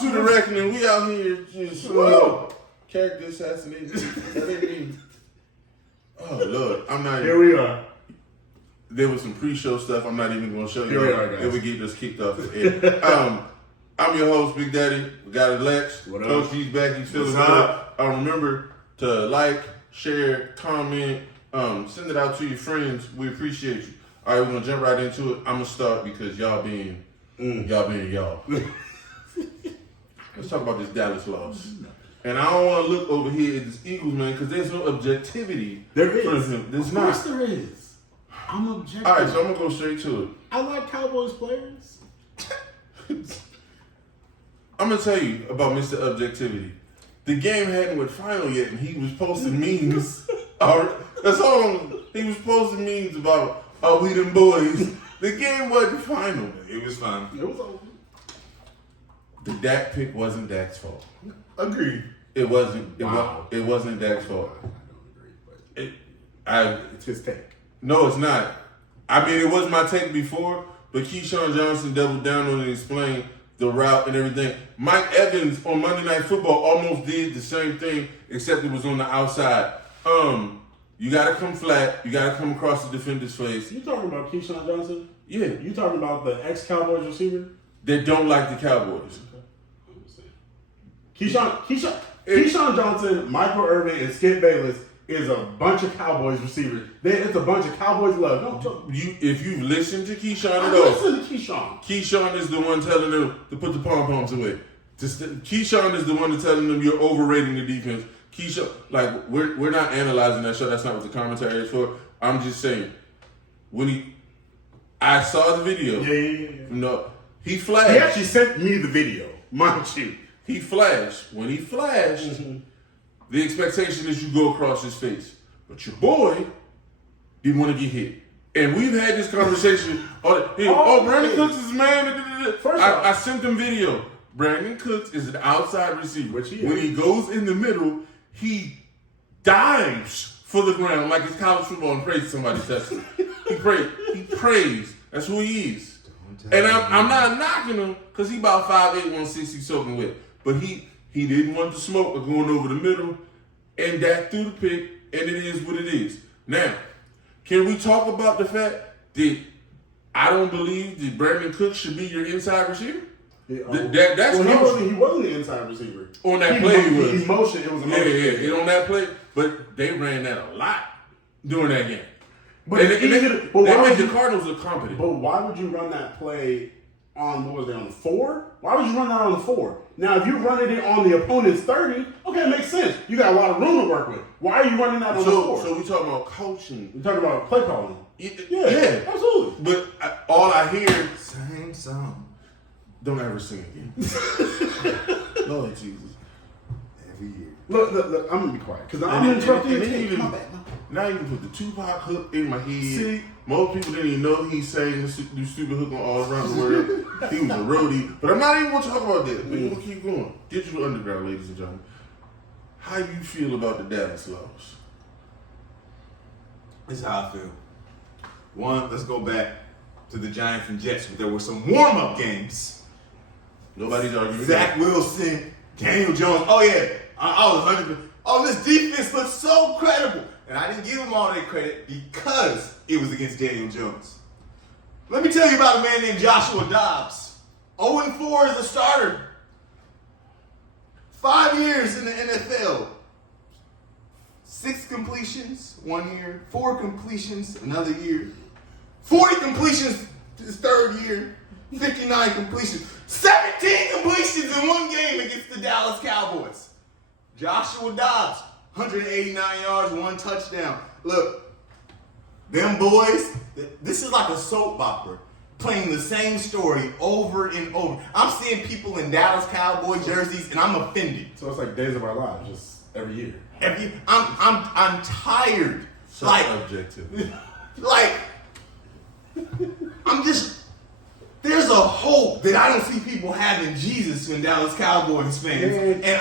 Welcome to the reckoning. We out here just character assassination. That ain't me. Oh Lord, I'm not. Here we are. There was some pre-show stuff. I'm not even going to show you. Here we are, guys. It would get us kicked off the air. I'm your host, Big Daddy. We got it, Lex. What up? Coach, he's back. He's feeling What's good. up? Remember to like, share, comment, send it out to your friends. We appreciate you. All right, we're gonna jump right into it. I'm gonna start because y'all being y'all. Let's talk about this Dallas loss. And I don't want to look over here at this Eagles, man, because there's no objectivity. There is. There's of not. course there is. I'm objective. All right, so I'm gonna go straight to it. I like Cowboys players. I'm gonna tell you about Mr. Objectivity. The game hadn't went final yet, and he was posting memes. That's all. He was posting memes about we them boys. The game wasn't final. It was fine. It was over. The Dak pick wasn't Dak's fault. Agreed. It wasn't. Wow. It wasn't Dak's fault. I don't agree, but it's his take. No, it's not. I mean, it was my take before, but Keyshawn Johnson doubled down on it and explained the route and everything. Mike Evans on Monday Night Football almost did the same thing, except it was on the outside. You got to come flat. You got to come across the defender's face. You talking about Keyshawn Johnson? Yeah. You talking about the ex-Cowboys receiver? They don't like the Cowboys. Keyshawn Johnson, Michael Irvin, and Skip Bayless is a bunch of Cowboys receivers. It's a bunch of Cowboys love. If you've listened to Keyshawn I at all, listen to Keyshawn. Keyshawn is the one telling them to put the pom-poms away. Keyshawn is the one that's telling them you're overrating the defense. Keyshawn, like, we're not analyzing that show. That's not what the commentary is for. I'm just saying, I saw the video. Yeah. No, he flashed. He actually sent me the video, mind you. He flashed. When he flashed, the expectation is you go across his face. But your boy didn't want to get hit. And we've had this conversation. Brandon Cooks is man. I sent him video. Brandon Cooks is an outside receiver. When he goes in the middle, he dives for the ground like it's college football and prays somebody touches him. He prays. That's who he is. And I'm not knocking him because he about 5'8", 160 soaking wet. But he didn't want the smoke of going over the middle, and Dak threw the pick, and it is what it is. Now, can we talk about the fact that I don't believe that Brandon Cooks should be your inside receiver? He wasn't the inside receiver. On that play, he was. It was a motion. Yeah, on that play. But they ran that a lot during that game. But they made the Cardinals look competent. But why would you run that play on, what was it, on the 4? Why would you run that on the 4? Now, if you're running it on the opponent's 30, okay, it makes sense. You got a lot of room to work with. Why are you running that on the 4? So we talking about coaching. We're talking about play calling. Yeah, absolutely. But all I hear, Same song. don't ever sing again. Lord Jesus. Every year. Look, I'm going to be quiet. Because I'm interrupting you. Now you can put the Tupac hook in my head. See? Most people didn't even know he sang the stupid hook on All Around the World. He was a roadie. But I'm not even going to talk about that. We're going to keep going. Digital Underground, ladies and gentlemen. How you feel about the Dallas loss? This is how I feel. One, let's go back to the Giants and Jets. There were some warm-up games. Nobody's arguing. Zach Wilson, Daniel Jones. Oh, yeah. I was 100%. Oh, this defense looks so credible. And I didn't give him all that credit because it was against Daniel Jones. Let me tell you about a man named Joshua Dobbs. 0-4 as a starter. 5 years in the NFL. 6 completions 1 year. 4 completions another year. 40 completions his 3rd year. 59 completions. 17 completions in 1 game against the Dallas Cowboys. Joshua Dobbs. 189 yards, 1 touchdown. Look, them boys, this is like a soap opera playing the same story over and over. I'm seeing people in Dallas Cowboy jerseys and I'm offended. So it's like Days of Our Lives, just every year. I'm tired. So like, objective. Like, there's a hope that I don't see people having Jesus in Dallas Cowboys fans. And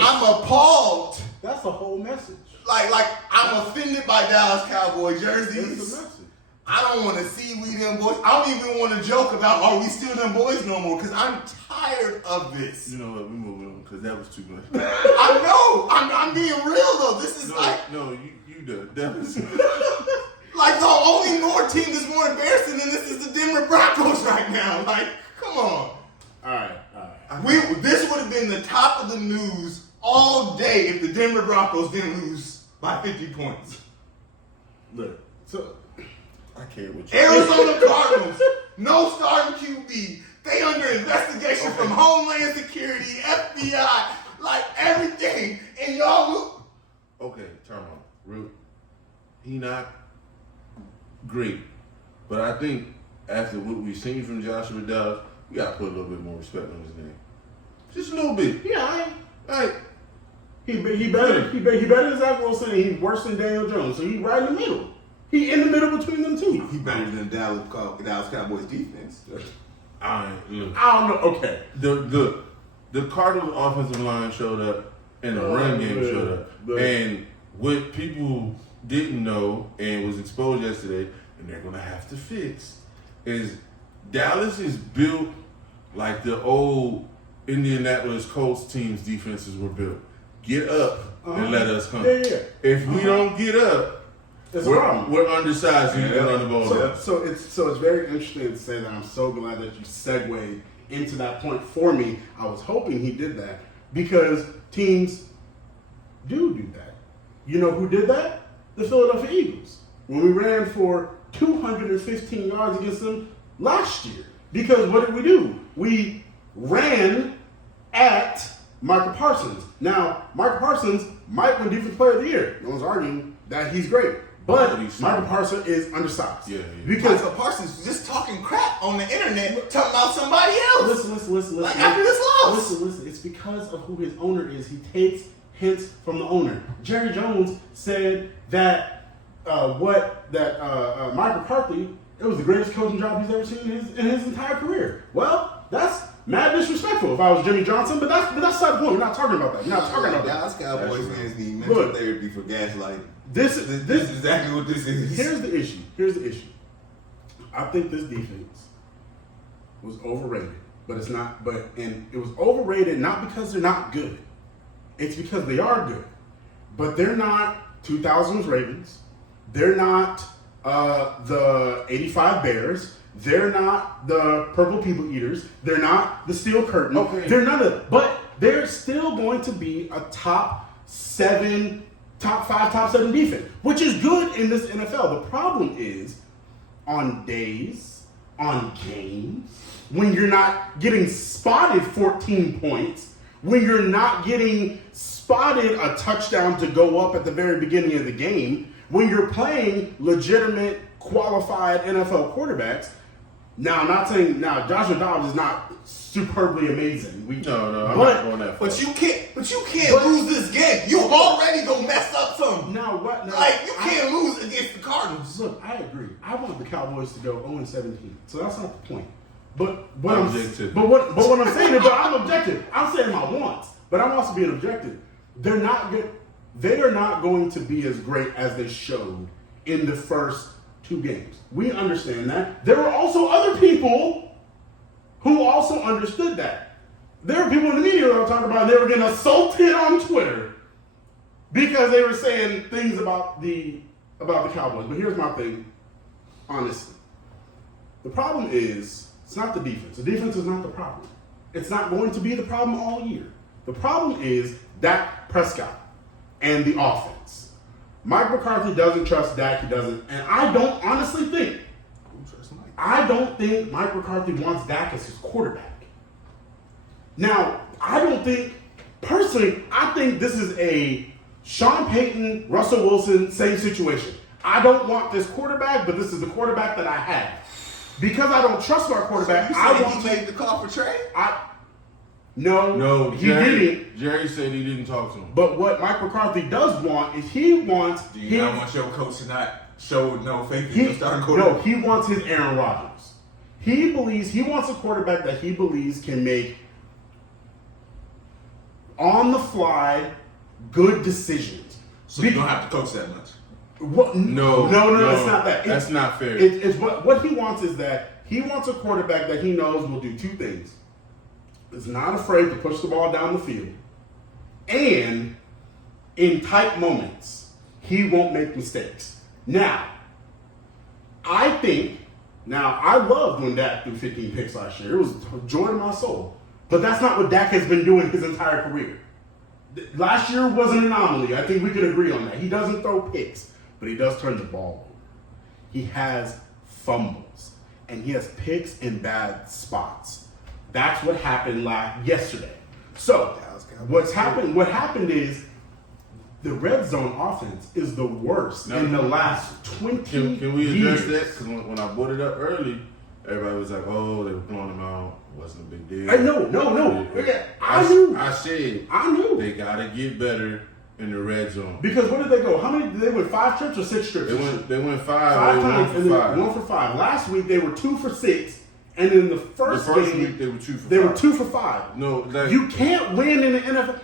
I'm appalled. That's the whole message. Like I'm offended by Dallas Cowboy jerseys. That's the message. I don't want to see we them boys. I don't even want to joke about are we still them boys no more because I'm tired of this. You know what? We moving on because that was too much. I know. I'm being real though. This is you done. That was. Like the only North team that's more embarrassing than this is the Denver Broncos right now. Like, come on. All right. This would have been the top of the news all day if the Denver Broncos didn't lose by 50 points. Look, so I can't with you. Arizona Cardinals, no starting QB. They under investigation from Homeland Security, FBI, like everything. And y'all look. Okay, turn on. Real. He not great, but I think after what we've seen from Joshua Dobbs, we got to put a little bit more respect on his name. Just a little bit. Yeah, Like he better than Zach Wilson, and he's worse than Daniel Jones. So he's right in the middle. He in the middle between them two. He better than Dallas Cowboys defense. I don't know. Okay. The Cardinals offensive line showed up, and the run game showed up, and what people didn't know and was exposed yesterday, and they're gonna have to fix, is Dallas is built like the old Indianapolis Colts teams' defenses were built. Get up and let us come. Yeah. If we don't get up, we're undersized and you can run the ball. So it's very interesting to say that. I'm so glad that you segued into that point for me. I was hoping he did that because teams do that. You know who did that? The Philadelphia Eagles. When we ran for 215 yards against them last year. Because what did we do? We ran at Michael Parsons. Now, Michael Parsons might win Defensive Player of the Year. No one's arguing that he's great. But Michael Parsons is undersized. Yeah. Because Michael Parsons is just talking crap on the internet, talking about somebody else. Listen. Like after this loss. Listen. It's because of who his owner is. He takes hints from the owner. Jerry Jones said that Mike McCarthy, it was the greatest coaching job he's ever seen in his entire career. Well, that's mad disrespectful if I was Jimmy Johnson, but that's not the point. We're not talking about that. We're not talking about that. Dallas Cowboys fans need mental therapy for gaslighting. This is exactly what this is. Here's the issue. I think this defense was overrated, but it's not. And it was overrated not because they're not good. It's because they are good, but they're not 2000s Ravens. They're not the 85 Bears. They're not the Purple People Eaters. They're not the Steel Curtain. Okay. They're none of that. But they're still going to be a top 5, top 7 defense, which is good in this NFL. The problem is on days, on games, when you're not getting spotted 14 points, when you're not getting spotted a touchdown to go up at the very beginning of the game, when you're playing legitimate, qualified NFL quarterbacks. Now, I'm not saying Joshua Dobbs is not superbly amazing. I'm not going that far. But you can't lose this game. You already gonna mess up something. Now what? You can't lose against the Cardinals. Look, I agree. I want the Cowboys to go 0-17. So that's not the point. But what I'm saying is, but I'm objective. I'm saying my wants, but I'm also being objective. They're not good. They are not going to be as great as they showed in the first 2 games. We understand that. There were also other people who also understood that. There were people in the media that were talking about they were getting assaulted on Twitter because they were saying things about the Cowboys. But here's my thing, honestly. The problem is, it's not the defense. The defense is not the problem. It's not going to be the problem all year. The problem is Dak Prescott and the offense. Mike McCarthy doesn't trust Dak. He doesn't. And I don't honestly think, Mike McCarthy wants Dak as his quarterback. Now, personally, I think this is a Sean Payton, Russell Wilson, same situation. I don't want this quarterback, but this is the quarterback that I have. Because I don't trust my quarterback, he made the call for trade? No, Jerry didn't. Jerry said he didn't talk to him. But what Mike McCarthy does want is he wants. Do you not want your coach to not show no faith in your starting quarterback? No, he wants his Aaron Rodgers. He wants a quarterback that he believes can make on the fly good decisions. So you don't have to coach that much. What? No, it's not that. That's not fair. It's what he wants is that he wants a quarterback that he knows will do two things. Is not afraid to push the ball down the field, and in tight moments, he won't make mistakes. Now, I loved when Dak threw 15 picks last year. It was joy to my soul. But that's not what Dak has been doing his entire career. Last year was an anomaly. I think we could agree on that. He doesn't throw picks, but he does turn the ball over. He has fumbles, and he has picks in bad spots. That's what happened yesterday. So, what happened is the red zone offense is the worst in the last 20 years. Can we address that? Because when I brought it up early, everybody was like, "Oh, they were blowing them out. It wasn't a big deal." No. I knew. They gotta get better in the red zone. Because where did they go? How many? Did they win 5 trips or 6 trips? They went 5. Five times. They won 1 for 5. Last week they were 2 for 6. And in the first game, week they were 2 for 5. They were 2 for 5. No, you can't win in the NFL.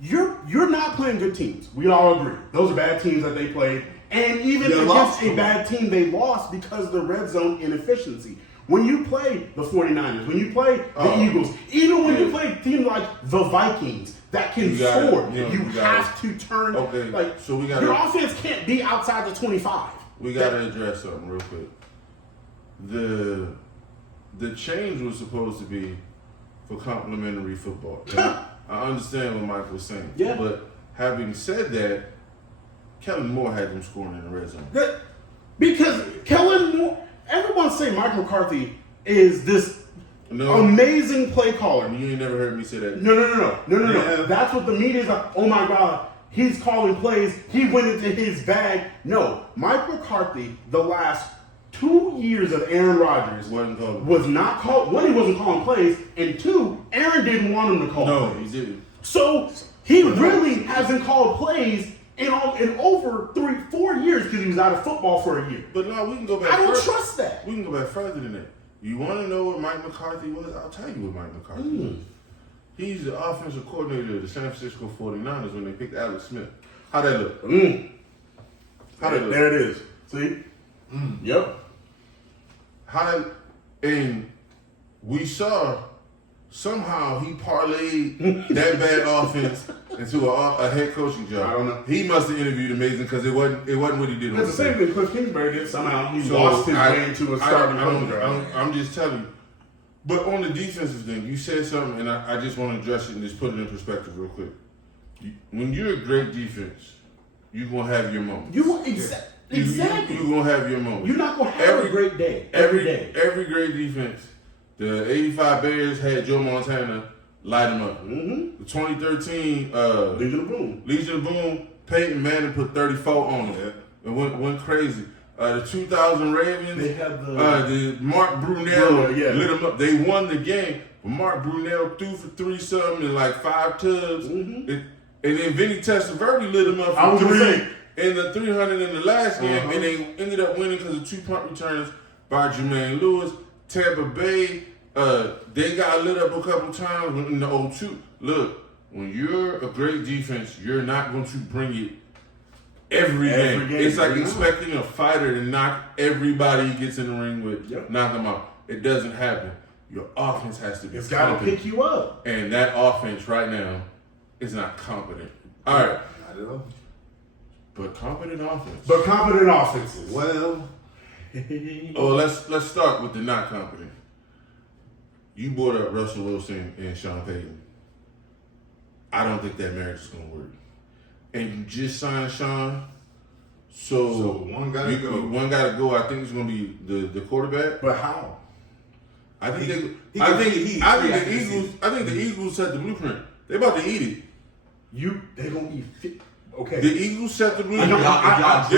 You're not playing good teams. We all agree. Those are bad teams that they played. And even against a bad team, they lost because of the red zone inefficiency. When you play the 49ers, when you play the Eagles, even when you play teams like the Vikings that can score, you have to turn. Okay, so your offense can't be outside the 25. We got to address something real quick. The change was supposed to be for complementary football. I understand what Mike was saying. Yeah. But having said that, Kellen Moore had them scoring in the red zone. Because Kellen Moore, everyone say Mike McCarthy is this amazing play caller. You ain't never heard me say that. No. That's what the media is like. Oh my God, he's calling plays. He went into his bag. No, Mike McCarthy, the last 2 years of Aaron Rodgers was not called. One, he wasn't calling plays, and 2, Aaron didn't want him to call plays. No, he didn't. So he really hasn't called plays in over 3-4 years because he was out of football for a year. But no, we can go back. I don't trust that. We can go back further than that. You want to know what Mike McCarthy was? I'll tell you what Mike McCarthy was. He's the offensive coordinator of the San Francisco 49ers when they picked Alex Smith. How that look? How that look? There it is. See? Yep. And we saw somehow he parlayed that bad offense into a head coaching job. I don't know. He must have interviewed amazing because it wasn't what he did. It's the same thing Cliff Kingsbury did. Somehow he lost his way into a starting coaching job. I'm just telling you. But on the defensive thing, you said something, and I just want to address it and just put it in perspective real quick. When you're a great defense, you're going to have your moments. Exactly. You're going to have your moments. You're not going to have a great day every day. Every great defense. The 85 Bears had Joe Montana light them up. The 2013 Legion of Boom, Peyton Manning put 34 on them. And went crazy. The 2000 Ravens, they had the Mark Brunell lit them up. They won the game, but Mark Brunell threw for 3-something and like 5 tubs. And then Vinny Testaverde lit them up for 3 and the 300 in the last game, and they ended up winning because of 2 punt returns by Jermaine Lewis. Tampa Bay, they got lit up a couple times in the 0-2. Look, when you're a great defense, you're not going to bring it every game. It's like expecting a fighter to knock everybody he gets in the ring with, knock them out. It doesn't happen. Your offense has to be It's got to pick you up. And that offense right now is not competent. All right. But competent offenses. Well. Let's start with the not competent. You brought up Russell Wilson and Sean Payton. I don't think that marriage is going to work. And you just signed Sean, so one got to go. One got to go. I think it's going to be the quarterback. But how? I think the Eagles set the blueprint. They about to eat it. They gonna eat. Okay. The Eagles set the blueprint. They're gonna eat it.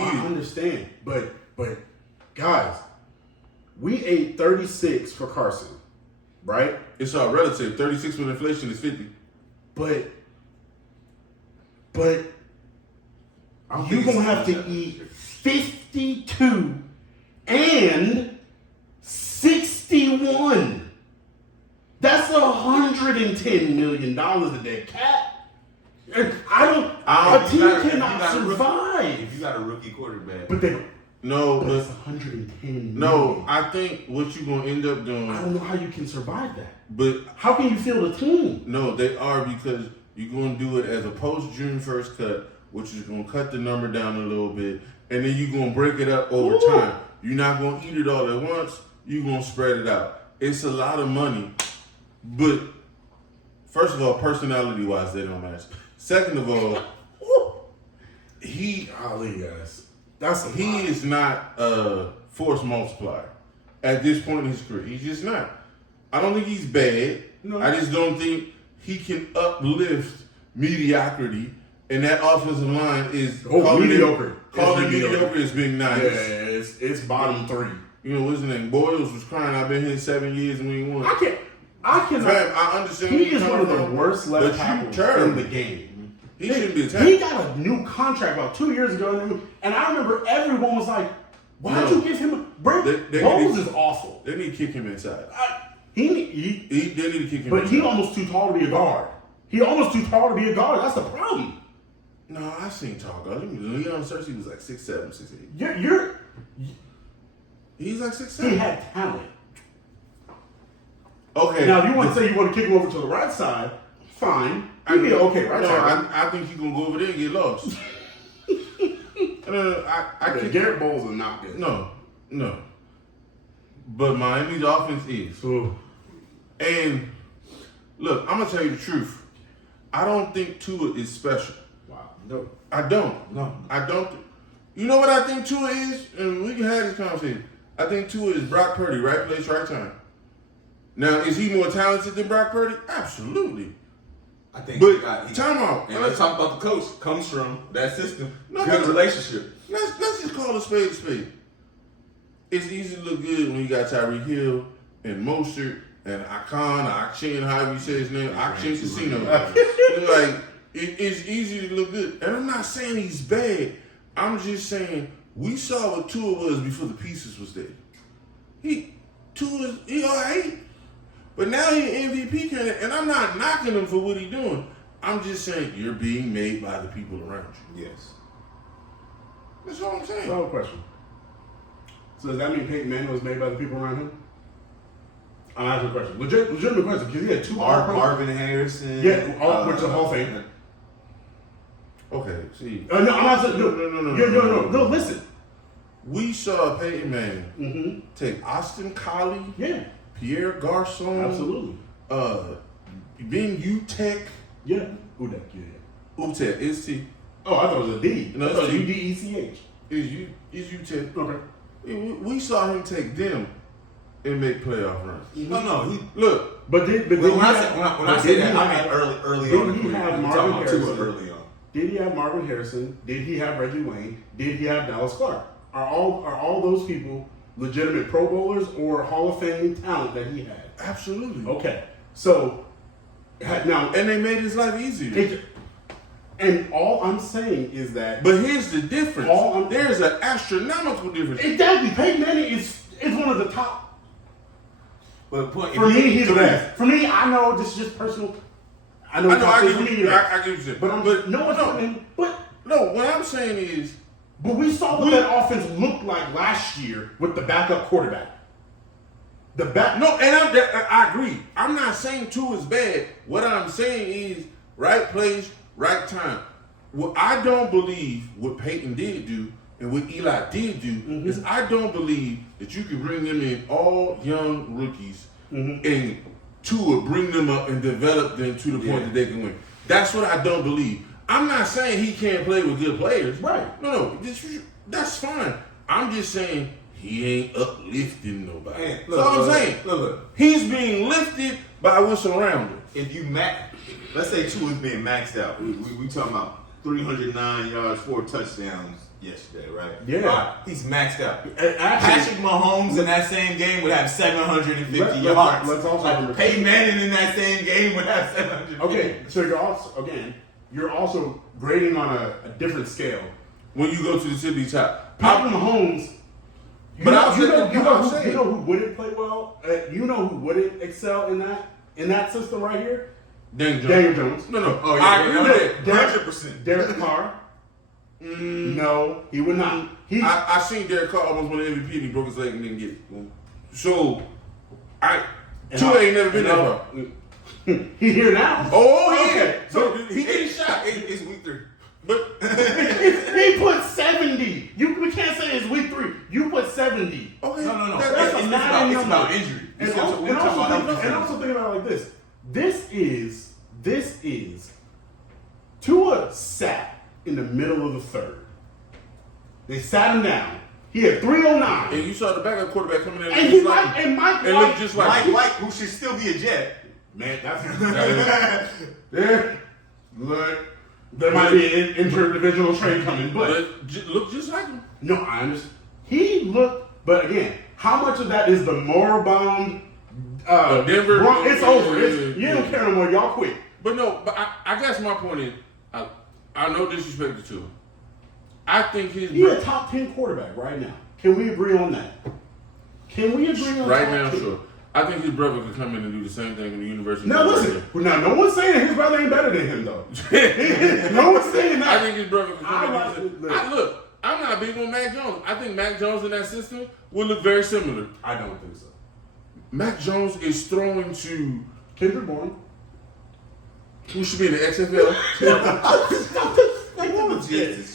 I understand, but guys, we ate 36 for Carson, right? It's all relative. 36 with inflation is 50. But you're gonna have to eat 52 and 61. That's $110 million a day, Cat. I A team cannot survive. If you got a rookie quarterback. But they No, but but it's 110 no, million. I think what you're gonna end up I doing, don't know how you can survive that. but How can you field a team? no, they are because you're gonna do it as a post June 1st cut, which is gonna cut the number down a little bit, and then you're gonna break it up over Ooh. time. You're not gonna eat it all at once. You're gonna spread it out. It's a lot of money, but first of all, personality wise, they don't match. Second of all, Golly, guys. he is not a force multiplier at this point in his career. He's just not. I don't think he's bad. No. I just don't think he can uplift mediocrity. And that offensive line is mediocre. Calling It's mediocre is being nice. Yeah, it's bottom 3. You know what's his name? Boyles was crying. I've been here 7 years and we ain't won. I cannot. Fam, I understand. He where is you're one of the coming from, worst but left you tackles terrible. in the game. He shouldn't be attacked. He got a new contract about 2 years ago, and I remember everyone was like, "Why'd No. you give him a break? They Bowles need- is awful." They need to kick him inside. He They need to kick him but inside. he almost too tall to be a guard. He almost too tall to be a guard. That's the problem. No, I've seen tall guys. Leon Cersei was like 6'7", 6'8". You're He's like he 6'7". had talent. Okay. Now, if you want to say you want to kick him over to the right side, fine. He'd be okay right No, side. I think he's gonna go over there and get lost. I Okay, can't. Garrett Bowles is not good. No. But Miami's offense is. Ooh. And look, I'm gonna tell you the truth. I don't think Tua is special. Wow. No. I don't. No. I don't. You know what I think Tua is? And we can have this conversation. I think Tua is Brock Purdy, right place, right time. Now, is he more talented than Brock Purdy? Absolutely. I think But he time out. And let's talk about the coach. Comes from that system. No, Good no. relationship. Let's just call a spade a spade. It's easy to look good when you got Tyreek Hill and Mostert and Akshin, however you say his name, Akshin Casino. Like, it's easy to look good. And I'm not saying he's bad. I'm just saying we saw what Tua was before the pieces was there. He all right. But now he's an MVP candidate, and I'm not knocking him for what he's doing. I'm just saying you're being made by the people around you. Yes. That's all I'm saying. Solid question. So does that mean Peyton Manning was made by the people around him? I'll ask you a question. Legitimate question, because he had two Marvin Harrison. Yeah, which is a Hall of Fame. Okay, see. No, I'm not saying no. Listen. We saw Peyton Manning Mm-hmm. take Austin Collie, Yeah, Pierre Garçon, absolutely. Ben Utek, Yeah. Who that? Yeah. Utek, is T. Oh, I thought it was a D. No, I thought it was it's UDECH. Is Utek. Okay. We saw him take them and make playoff runs. No. Look, But did When he I have- say did that, he I have- mean early did on. he have I'm Marvin talking about Tua Harrison? early on. Did he have Marvin Harrison? Did he have Reggie Wayne? Did he have Dallas Clark? Are all those people legitimate Pro Bowlers or Hall of Fame talent that he had? absolutely. Okay, so now And they made his life easier. and all I'm saying is that But here's the difference. All There's an astronomical difference. exactly Peyton Manning is one of the top. But point, For me, he's the best. For me, I know this is just personal. I know. I get for what me, you I get what you're saying. but no one's putting. But what I'm saying is, we saw what that offense looked like last year with the backup quarterback. and I agree. I'm not saying two is bad. What I'm saying is right place, right time. What I don't believe what Peyton did do and what Eli did do is I don't believe that you can bring them in all young rookies and Tua bring them up and develop them to the point that they can win. That's what I don't believe. I'm not saying he can't play with good players. Right. No, that's fine. I'm just saying he ain't uplifting nobody. Man, That's all I'm saying. Look. He's being lifted by what's around him. If you let's say Tua is being maxed out. We talking about 309 yards, 4 touchdowns yesterday, right? Yeah. Right. He's maxed out. Actually, Patrick Mahomes in that same game would have 750 Let's yards. also remember- Peyton Manning in that same game would have 750. okay, so you're also grading on a different scale. When you go to the city top. Patrick Mahomes. You know who wouldn't play well. You know who wouldn't excel in that system right here. Daniel Jones. No. Oh, yeah, I agree with that. 100%. Derek Carr. No, he would not. I seen Derek Carr almost win the MVP and he broke his leg and didn't get it. So, Tua ain't never been that far. He's here now. Oh, yeah. Okay. So, he getting shot. It's week 3. But He put 70. We can't say it's week 3. You put 70. okay. No. That's It's not about injury. And also think about it like this. This is Tua sat in the middle of the third. They sat him down. He had 309. And you saw the backup quarterback coming in And Mike looked just like Mike White, who should still be a Jet. Man, look, there might be an interdivisional trade coming, but look just like him. no, I understand. He looked, but again, how much of that is the moribund Denver? It's over. You don't care no more. Y'all quit. But no, I guess my point is, I no disrespect to Tua. I think he's He's a top 10 quarterback right now. Can we agree on that? Can we agree on right top now? 10? Sure. I think his brother could come in and do the same thing in the University. Now of listen. Now no one's saying his brother ain't better than him though. No one's saying that. I think his brother could come in. Look, I'm not big on Mac Jones. I think Mac Jones in that system would look very similar. I don't think so. Mac Jones is throwing to Kendrick Bourne. who should be in the XFL.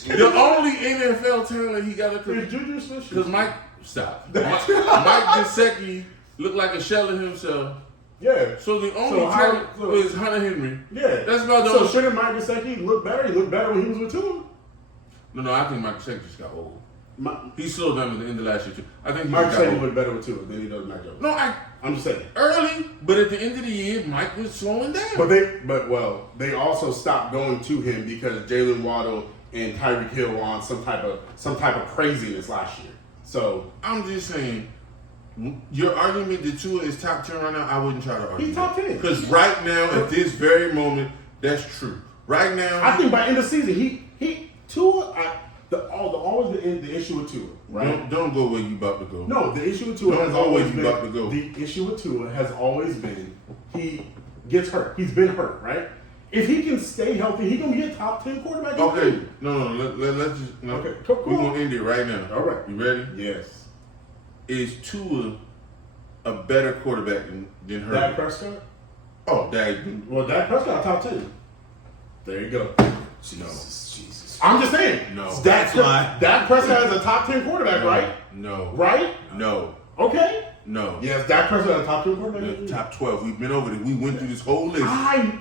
The only NFL talent he got to Juju Smith. because Mike Gesicki looked like a shell of himself. Yeah. So the only talent is Hunter Henry. Yeah. That's about the So only. shouldn't Mike Gesicki look better? He looked better when he was with Tua. No, I think Mike Gesicki just got old. He slowed down at the end of last year too. I think he Mike just got Gesicki old. looked better with Tua than he does Mac Jones. No, I'm just saying. early, but at the end of the year, Mike was slowing down. But they also stopped going to him because Jalen Waddle and Tyreek Hill were on some type of craziness last year. So I'm just saying, your argument that Tua is top 10 right now, I wouldn't try to argue. He's top 10. Because right now, at this very moment, that's true. Right now, I think by end of season, Tua. Always the issue with Tua, right? Don't go where you about to go. No, the issue with Tua Don't has go always where you been. about to go. The issue with Tua has always been he gets hurt. He's been hurt, right? If he can stay healthy, he gonna be a top 10 quarterback. Okay, no. Let's just. No. Okay, cool. We're gonna end it right now. All right. You ready? Yes. Is Tua a better quarterback than Herbert? Dak Prescott. Oh, Dak. Well, Dak Prescott top 10. There you go. Jesus. I'm just saying. No. Dak Prescott is a top 10 quarterback, right? No. Right? No. Okay. No. Yes, Dak Prescott is a top 10 quarterback. The top 12. We've been over this. We went through this whole list. I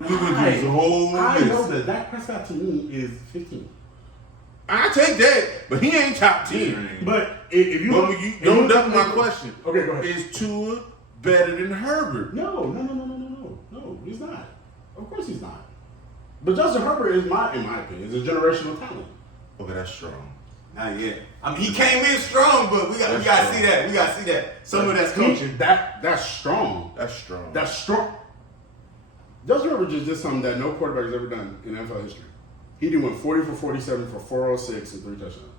know that Dak Prescott to me is 15. I take that, but he ain't top 10. But if you But look, don't duck my question. Okay, go ahead. Is Tua better than Herbert? No, he's not. Of course he's not. But Justin Herbert is in my opinion, is a generational talent. Okay, that's strong. Not yet. I mean, he came in strong, but we gotta see that. We gotta see that. Some of that's coaching. That's strong. That's strong. That's strong. Justin Herbert just did something that no quarterback has ever done in NFL history. He went 40 for 47 for 406 and 3 touchdowns.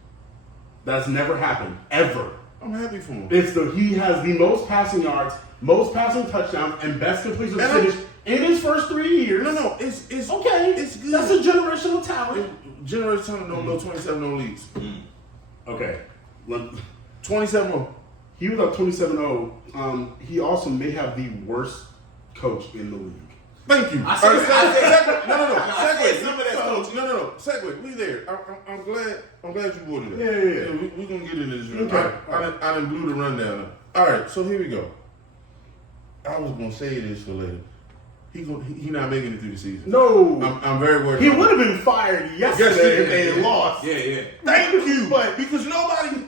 That's never happened ever. I'm happy for him. He has the most passing yards, most passing touchdowns, and best completion percentage in his first 3 years. No, it's okay. It's good. That's a generational talent. Generational talent don't go 27 no leads. Okay. 27 more. He was up 27-0. He also may have the worst coach in the league. Thank you. I said Segue. some of that's coaching. No. Segue. We there. I'm glad you brought it up. Yeah. We're gonna get into this. Okay. I done blew the rundown. All right. So here we go. I was gonna say this for later. He not making it through the season. No. I'm very worried. He would have been fired yesterday if they had lost. Yeah. Thank you. But because nobody.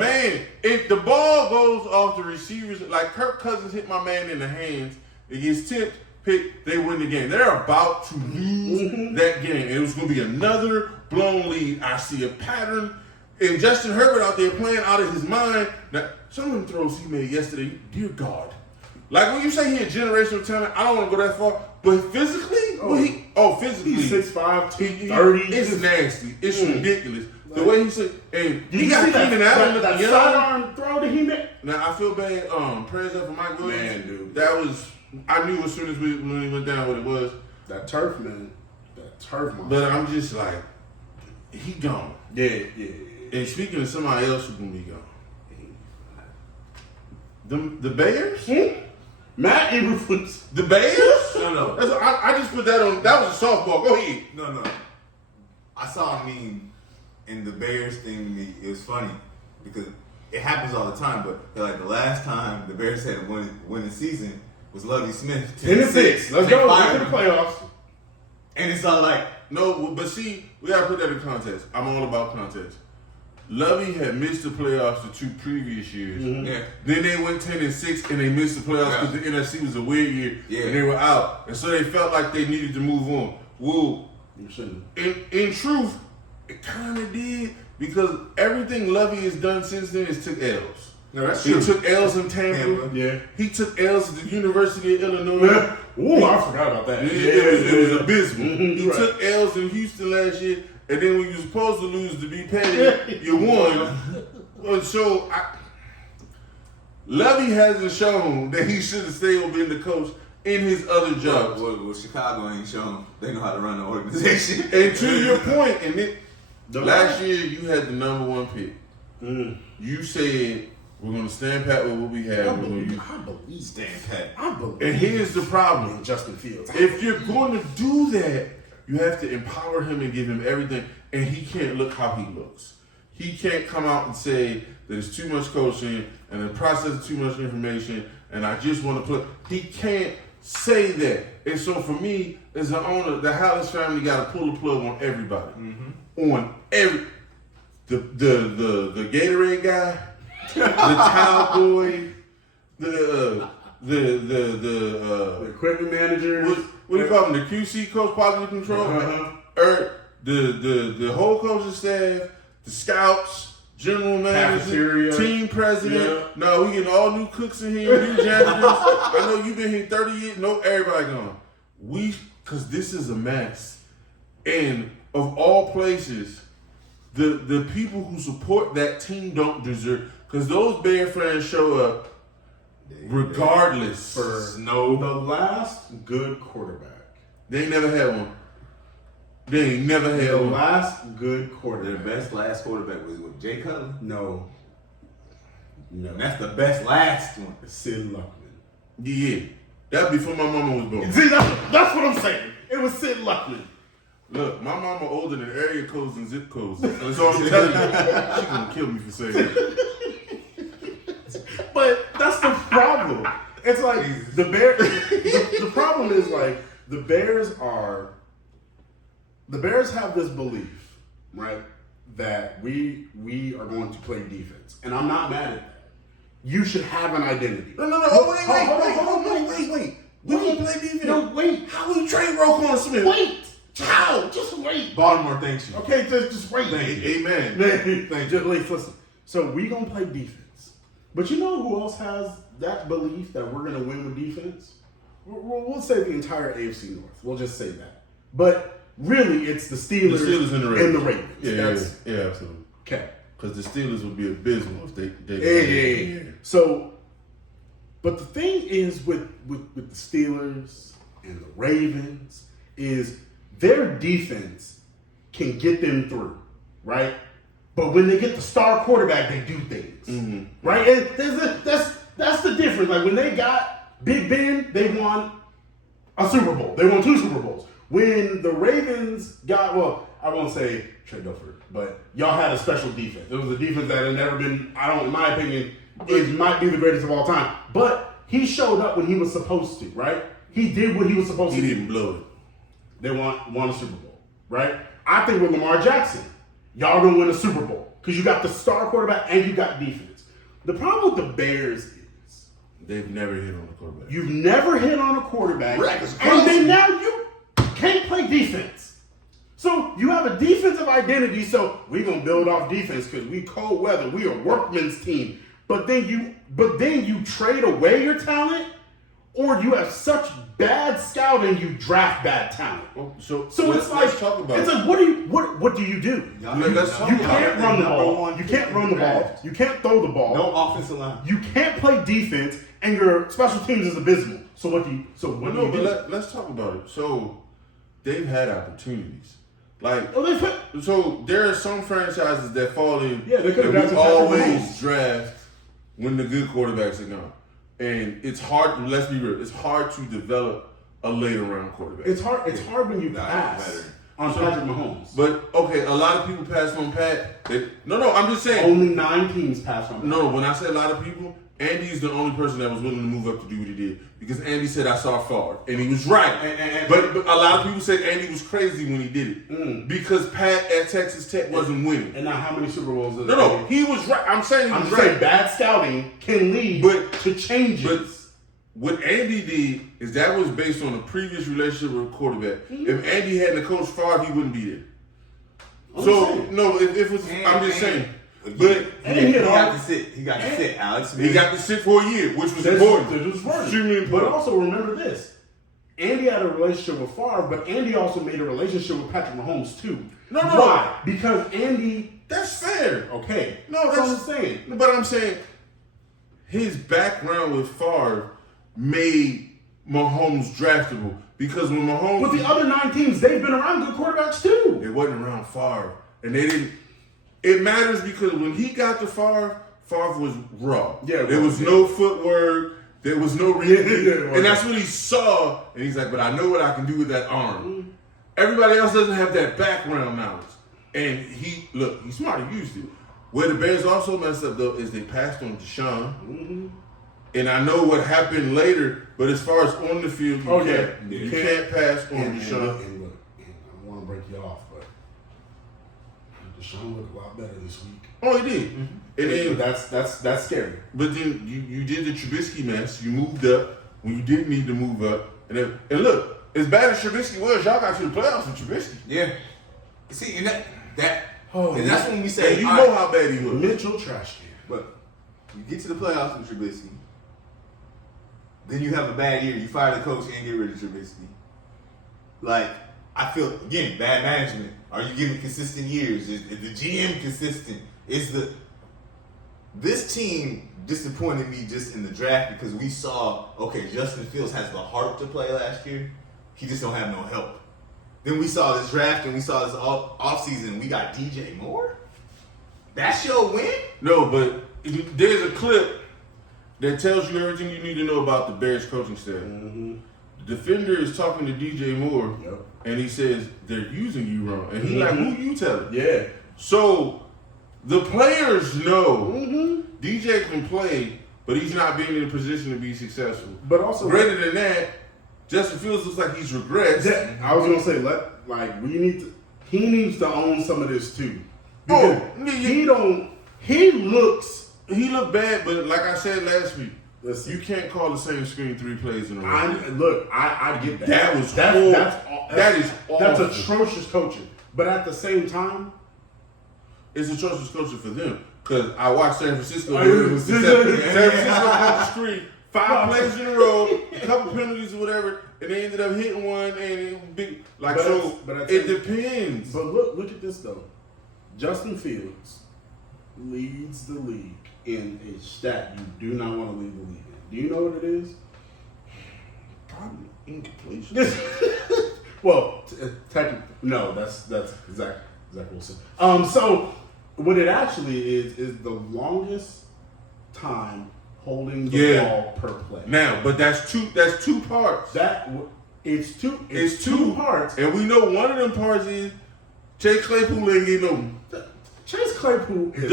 Man, if the ball goes off the receivers, like Kirk Cousins hit my man in the hands, it gets tipped, picked, they win the game. They're about to lose that game. It was going to be another blown lead. I see a pattern. And Justin Herbert out there playing out of his mind. Now, some of them throws he made yesterday, dear God. Like when you say he a generational talent, I don't want to go that far. But physically, physically. He's 6'5", 230. It's nasty. It's ridiculous. The way he said, and Did he you got see Keenan Allen that sidearm throw that he made? Now I feel bad. Prayers up for Mike Williams. Man, dude. That was I knew as soon as when we went down what it was. That turf, man. That turf monster. But I'm just like, he gone. Yeah. And speaking of somebody else who's gonna be gone, the Bears. Matt Eberflus. The Bears? No. That's, I just put that on. That was a softball. Go ahead. No. I saw a meme, and the Bears thing, it was funny because it happens all the time. But like the last time the Bears had a winning season was Lovie Smith. 10-6. Let's go. Get to the playoffs. And it's all like, No, but see, we gotta put that in context. I'm all about context. Lovey had missed the playoffs the 2 previous years. yeah. Then they went 10-6 and they missed the playoffs because the NFC was a weird year and they were out. And so they felt like they needed to move on. Well, You shouldn't. in truth, it kind of did because everything Lovey has done since then is took L's. No, that's He true. took L's in Tampa. Yeah. He took L's at the University of Illinois. Ooh, I forgot about that. It was abysmal. He Right. took L's in Houston last year, and then when you were supposed to lose to be petty, you won. Well, so Levy hasn't shown that he should have stayed on being the coach in his other jobs. well, Chicago ain't shown they know how to run the organization. And to your point, last year you had the number 1 pick. You said we're going to stand pat with what we have. I believe Stand pat. And here's the problem. Justin Fields. If you're going to do that, you have to empower him and give him everything. And he can't look how he looks. He can't come out and say that it's too much coaching and the process is too much information and I just want to play. He can't say that. And so for me, as an owner, the Hallis family got to pull the plug on everybody. On every the Gatorade guy, the towel boy, the equipment manager. what do you call him? The QC coach, quality control, the whole coaching staff, the scouts, general manager, Cafeteria. team president. Yeah. No, we getting all new cooks in here, new janitors. I know you've been here 30 years. No, everybody gone. Because this is a mess. And of all places, the people who support that team don't deserve. Because those Bear fans show up regardless. For the last good quarterback. They ain't never had one. They ain't never had The one. last good Their quarterback. best last quarterback was with Jay Cutler. No. And that's the best last one. Sid Luckman. Yeah. That before my mama was born. See, that's what I'm saying. It was Sid Luckman. Look, my mama older than area codes and zip codes. That's all I'm telling you. She gonna kill me for saying that. But that's the problem. It's like the Bears. The problem is like the Bears have this belief, right, that we are going to play defense, and I'm not mad at that. You should have an identity. No. Oh, wait. We gonna play defense. No, wait. How we trade Roquan Smith? Wait. How? Just wait. Baltimore, thanks you. Okay, just wait. Amen. Just listen. So we gonna play defense, but you know who else has that belief that we're gonna win with defense? We'll say the entire AFC North. We'll just say that. But really, it's the Steelers, and the Ravens. Yeah, absolutely. Okay. Because the Steelers would be abysmal if they Yeah. So, but the thing is with the Steelers and the Ravens is their defense can get them through, right? But when they get the star quarterback, they do things, right? And that's the difference. Like when they got Big Ben, they won a Super Bowl. They won 2 Super Bowls. When the Ravens got, well, I won't say Trey Dilfer, but y'all had a special defense. It was a defense that had never been, in my opinion, it might be the greatest of all time. But he showed up when he was supposed to, right? He did what he was supposed to do. He didn't blow it. They won a Super Bowl, right? I think with Lamar Jackson, y'all gonna win a Super Bowl because you got the star quarterback and you got defense. The problem with the Bears is they've never hit on a quarterback. you've never hit on a quarterback, Right, and then now you can't play defense. So you have a defensive identity. So we're gonna build off defense because we cold weather. We a workman's team. But then you trade away your talent, or you have such bad scouting, you draft bad talent. So it's like, let's talk about it's it. like, what do you do? Let's talk You about can't it. run the Number ball. one You can't run the ball. draft. You can't throw the ball. No offensive line. You can't play defense, and your special teams is abysmal. So what do you? So what do you do? Let's talk about it. So they've had opportunities. Like, Oh, so there are some franchises that fall in. Yeah, they could have and drafted we Patrick always Mahomes. draft when the good quarterbacks are gone, and it's hard. Let's be real. It's hard to develop a later round quarterback. It's hard. It's hard when you pass better. on Patrick Mahomes. But okay, a lot of people pass on Pat. No, I'm just saying. Only 9 teams passed on. No, when I say a lot of people, Andy's the only person that was willing to move up to do what he did. Because Andy said, I saw Favre. And he was right. But a lot of people said Andy was crazy when he did it. Because Pat at Texas Tech wasn't winning. And now how many Super Bowls? No, he was right. I'm saying he was right. Saying bad scouting can lead to changes. But what Andy did is that was based on a previous relationship with a quarterback. If Andy hadn't coached Favre, he wouldn't be there. No, if it was, I'm just saying. But he got to sit. He got to sit, Alex. He got to sit for a year, which was important. Extremely important. But also remember this: Andy had a relationship with Favre, but Andy also made a relationship with Patrick Mahomes too. No. Why? Because Andy. That's fair. Okay. No, that's what I'm saying. But I'm saying his background with Favre made Mahomes draftable because when Mahomes. But the other 9 teams, they've been around good quarterbacks too. It wasn't around Favre, and they didn't. It matters because when he got to Favre was raw. Yeah, there was no footwork. There was no reason. And that's what he saw. And he's like, but I know what I can do with that arm. Everybody else doesn't have that background knowledge. And he's smart. He used it. Where the Bears also messed up, though, is they passed on Deshaun. And I know what happened later, but as far as on the field, you can't pass on Deshaun. And look, I don't want to break you off, but Deshaun looked a lot better this week. Oh, he did. And then that's scary. But then you did the Trubisky mess. You moved up when you didn't need to move up. And look, as bad as Trubisky was, y'all got to the playoffs with Trubisky. Yeah. See, and that's when we say, and you know how bad he was. Mitchell trash can. But you get to the playoffs with Trubisky. Then you have a bad year. You fire the coach and get rid of Trubisky. Like, I feel, again, bad management. Are you getting consistent years? Is the GM consistent? This team disappointed me just in the draft because we saw, okay, Justin Fields has the heart to play last year. He just don't have no help. Then we saw this draft and we saw this offseason. We got DJ Moore? That's your win? No, but there's a clip that tells you everything you need to know about the Bears coaching staff. The defender is talking to DJ Moore, and he says, they're using you wrong. And he's like, who you telling? Yeah. So the players know DJ can play, but he's not being in a position to be successful. But also, greater than that, Justin Fields looks like he's regressed. I was gonna say, he needs to own some of this too. He looked bad, but like I said last week, you can't call the same screen 3 plays in a row. I get that. That was horrible. That is awful. That's atrocious coaching. But at the same time, it's atrocious coaching for them. Because I watched San Francisco. San Francisco caught the screen 5 plays in a row, a couple penalties or whatever, and they ended up hitting one, and it was big. It depends. But look at this though. Justin Fields leads the league in a stat you do not want to lead the league in. Do you know what it is? Probably incompletion. Well, technically, no. That's Zach Wilson. So what it actually is the longest time holding the ball per play. Now, but that's two parts. It's two parts, and we know one of them parts is Chase Claypool ain't getting open. Chase Claypool is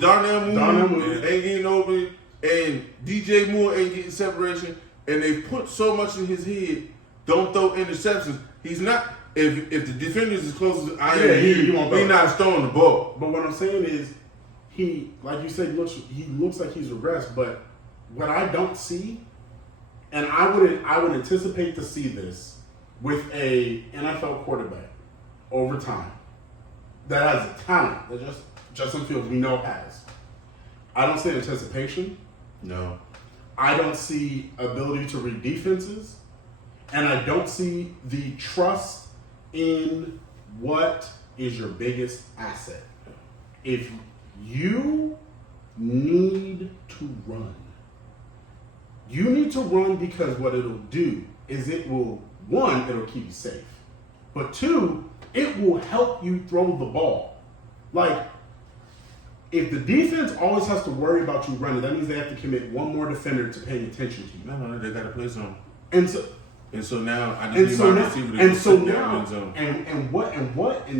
Darnell Mooney ain't getting open, and DJ Moore ain't getting separation, and they put so much in his head. Don't throw interceptions. He's not. If the defenders is close as I am, he's not throwing the ball. But what I'm saying is, he, like you said, he looks like he's regressed. But what I don't see, and I would anticipate to see this with a NFL quarterback over time that has a talent that Justin Fields we know has. I don't see anticipation. No. I don't see ability to read defenses. And I don't see the trust in what is your biggest asset. If you need to run, You need to run because what it'll do is it'll keep you safe. But 2, it will help you throw the ball. Like, if the defense always has to worry about you running, that means they have to commit one more defender to paying attention to you. No, they got to play zone. And so now I just need my receiver to sit down in zone. And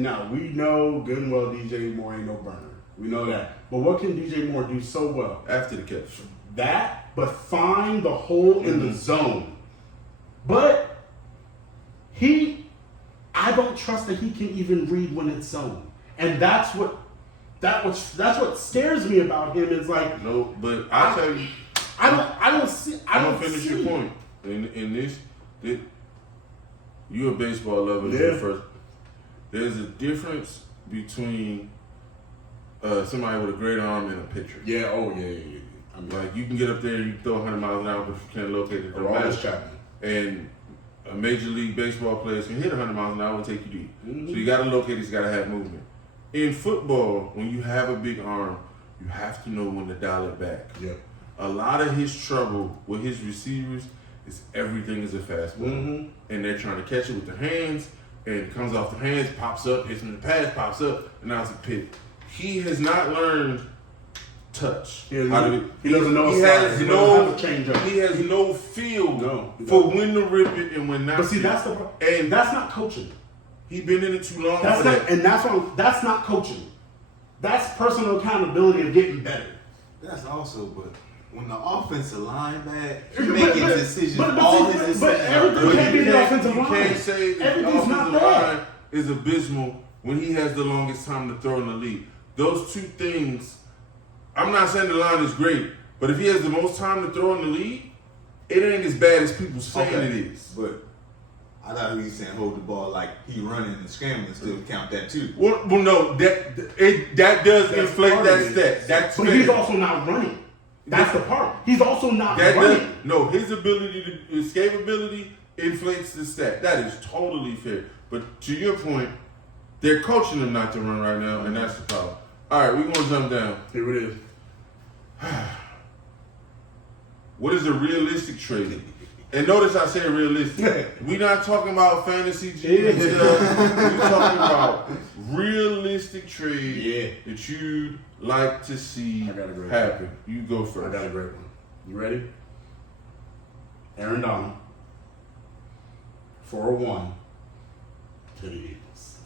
now we know good and well DJ Moore ain't no burner. We know that. But what can DJ Moore do so well? After the catch. That, but find the hole in the zone. But I don't trust that he can even read when it's zone. And that's what scares me about him. Is like, no, but I tell you, I don't see. I don't finish your point. In this, you're a baseball lover. Yeah. First, there's a difference between somebody with a great arm and a pitcher. Yeah. Oh yeah. I mean, like, you can get up there and you throw 100 miles an hour, but you can't locate it. And a Major League Baseball player can hit 100 miles an hour and take you deep. Mm-hmm. So you got to locate it. You got to have movement. In football, when you have a big arm, you have to know when to dial it back. Yeah. A lot of his trouble with his receivers is everything is a fastball. Mm-hmm. And they're trying to catch it with their hands, and it comes off the hands, pops up, hits in the pass, pops up, and now it's a pick. He has not learned touch. He doesn't know he has no feel for when to rip it and when not. But see, that's not coaching. He's been in it too long. That's not coaching. That's personal accountability of getting better. That's also, but when the offensive line bad, you're making decisions. But everything can't be the offensive line. You can't say that the offensive line is abysmal when he has the longest time to throw in the league. Those two things. I'm not saying the line is great, but if he has the most time to throw in the league, it ain't as bad as people saying it is. But I thought he was saying hold the ball like he running and scrambling still count that too. Well no, that does inflate that stat. But he's also not running. That's the part. He's also not running. His ability to escapability inflates the stat. That is totally fair. But to your point, they're coaching him not to run right now, and that's the problem. All right, we're gonna jump down. Here it is. What is a realistic trade? And notice I say realistic. We're not talking about fantasy GM stuff. We're talking about realistic trade that you'd like to see happen. You go first. I got a great one. You ready? Aaron Donald, 401 to the Eagles.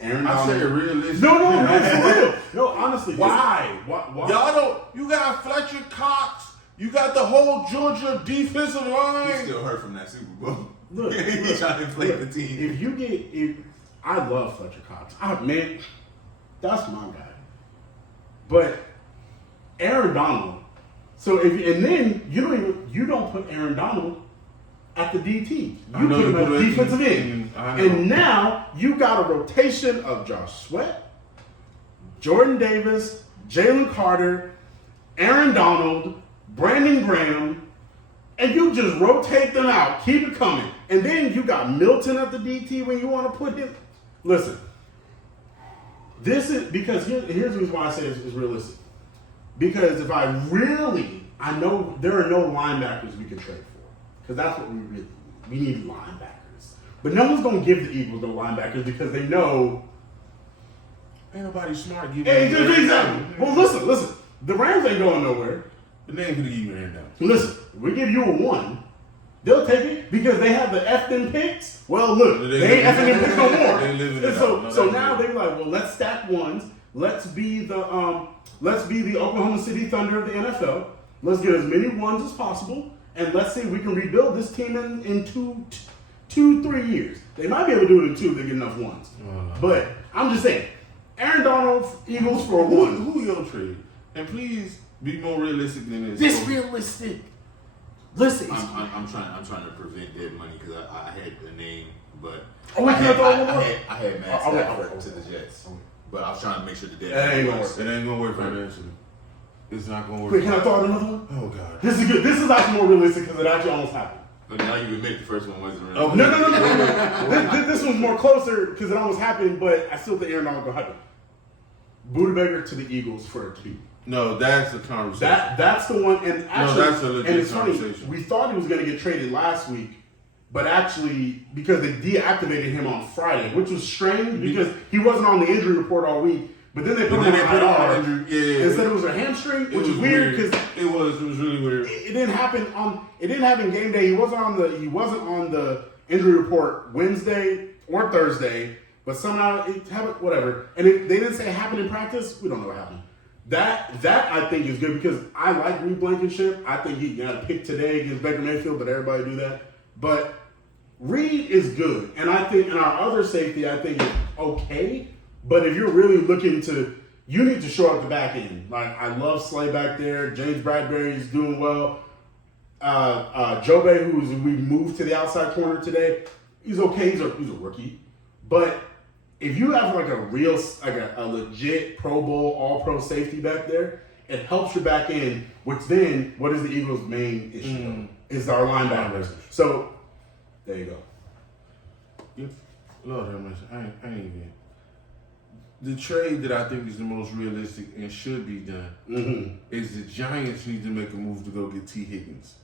Aaron Donald. I say realistic. No, for real. No, honestly. Why? Y'all don't. You got Fletcher Cox. You got the whole Georgia defensive line. He still hurt from that Super Bowl. Look, he's trying to inflate the team. I love Fletcher Cox. Man, that's my guy. But Aaron Donald. Then you don't put Aaron Donald at the DT. You put him at the defensive end. And now you got a rotation of Josh Sweat, Jordan Davis, Jalen Carter, Aaron Donald, Brandon Graham, and you just rotate them out. Keep it coming. And then you got Milton at the DT when you want to put him. Listen, this is because here's the reason why I say it's realistic. Because if I know there are no linebackers we can trade for. Because that's what we really need. We need linebackers. But no one's going to give the Eagles no linebackers because they know. Ain't nobody smart giving exactly. Well, listen. The Rams ain't going nowhere. But they ain't going to give you Aaron Donald. Listen, we give you a 1. They'll take it because they have the effing picks. Well, look, they ain't effing picks no more. So now they're like, well, let's stack ones. Let's be the Oklahoma City Thunder of the NFL. Let's get as many ones as possible, and let's see if we can rebuild this team in 2-3 years. They might be able to do it in 2 if they get enough ones. But I'm just saying, Aaron Donald, Eagles for 1. Who your trade? And please be more realistic than this. This realistic. Listen, I'm trying to prevent dead money because I had the name, but I had Matt Stafford to the Jets, but I was trying to make sure the dead money ain't gonna work. It ain't gonna work financially. It's not gonna work. Wait, can I throw out another one? Oh God, this is good. This is actually more realistic because it actually almost happened. But now you admit the first one wasn't real. Oh, no. This one's more closer because it almost happened, but I still think Aaron Donald gonna happen. Buda Baker to the Eagles for a 2. No, that's a conversation. That's the one. And actually, that's a legit and it's funny. conversation. We thought he was going to get traded last week, but actually, because they deactivated him on Friday, which was strange because he wasn't on the injury report all week. But then they put him on IR. Yeah, and said it was a hamstring, which is weird because it was really weird. It didn't happen game day. He wasn't on the injury report Wednesday or Thursday, but somehow it happened. Whatever. And they didn't say it happened in practice. We don't know what happened. That I think is good because I like Reed Blankenship. I think he got a pick today against Baker Mayfield, but everybody do that. But Reed is good, and I think in our other safety, I think is okay. But if you're really looking to, you need to show up the back end. Like I love Slay back there. James Bradbury is doing well. Jobe, we moved to the outside corner today, he's okay. He's a rookie, but if you have like a legit Pro Bowl All-Pro safety back there, it helps your back end. Which then, what is the Eagles' main issue? Is our linebackers. So there you go. Yeah. Lord have mercy. I ain't even. The trade that I think is the most realistic and should be done is the Giants need to make a move to go get T. Higgins.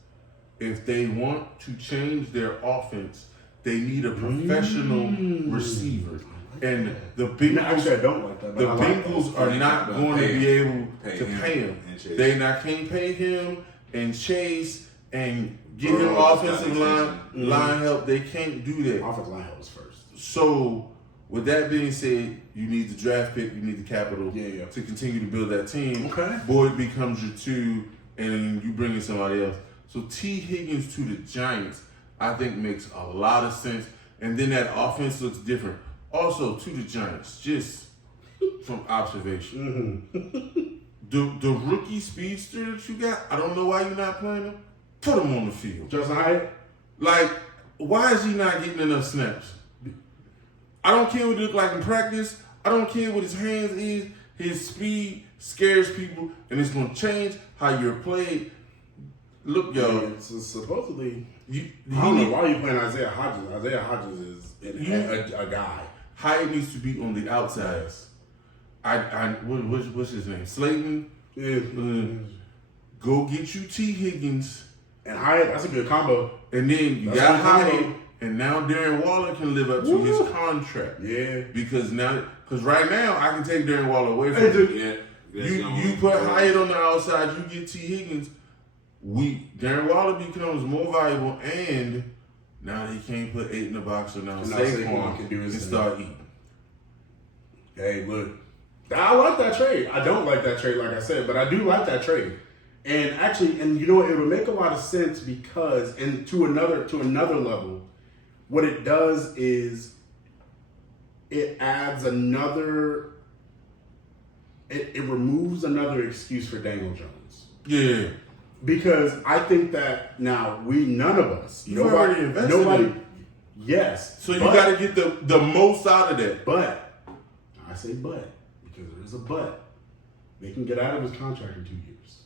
If they want to change their offense, they need a professional receiver. And the Bengals, I don't like that. The Bengals are not going to be able to pay him. They can't pay him and Chase and get him offensive line help. They can't do that. Offensive line help is first. So, with that being said, you need the draft pick, you need the capital to continue to build that team. Okay. Boyd becomes your 2, and you bring in somebody else. So T. Higgins to the Giants, I think makes a lot of sense. And then that offense looks different. Also, to the Giants, just from observation. The rookie speedster that you got, I don't know why you're not playing him. Put him on the field. Justin Hyatt? Like, why is he not getting enough snaps? I don't care what he look like in practice. I don't care what his hands is. His speed scares people, and it's going to change how you're played. Look, y'all. Supposedly, I don't know why you're playing Isaiah Hodgins. Isaiah Hodgins is a guy. Hyatt needs to be on the outside. What's his name? Slayton? Yeah. Go get you T. Higgins. And Hyatt, that's a good combo. And then you got Hyatt. And now Darren Waller can live up to his contract. Yeah. Because right now I can take Darren Waller away from him. Yeah. You put Hyatt on the outside, you get T. Higgins. Darren Waller becomes more valuable, and now he can't put 8 in the box, so now Saquon can do his thing. Start eating. Hey, look, I like that trade. I don't like that trade, like I said, but I do like that trade. And actually, and you know what, it would make a lot of sense because, and to another level, what it does is it adds another, it removes another excuse for Daniel Jones. Yeah. Because I think that now none of us, You've already invested in it. Yes. So you got to get the most out of that. But, I say but, because there is a but. They can get out of his contract in 2 years.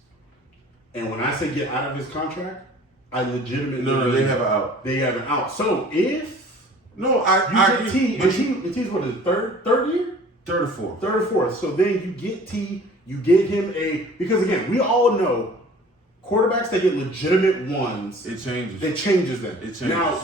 And when I say get out of his contract, I legitimately... No, they have an out. They have an out. So if... No, I get T, and T's what is it, third year? Third or fourth. Third or fourth. So then you get T, you get him because again, we all know quarterbacks that get legitimate ones. It changes. It changes them. It changes. Now,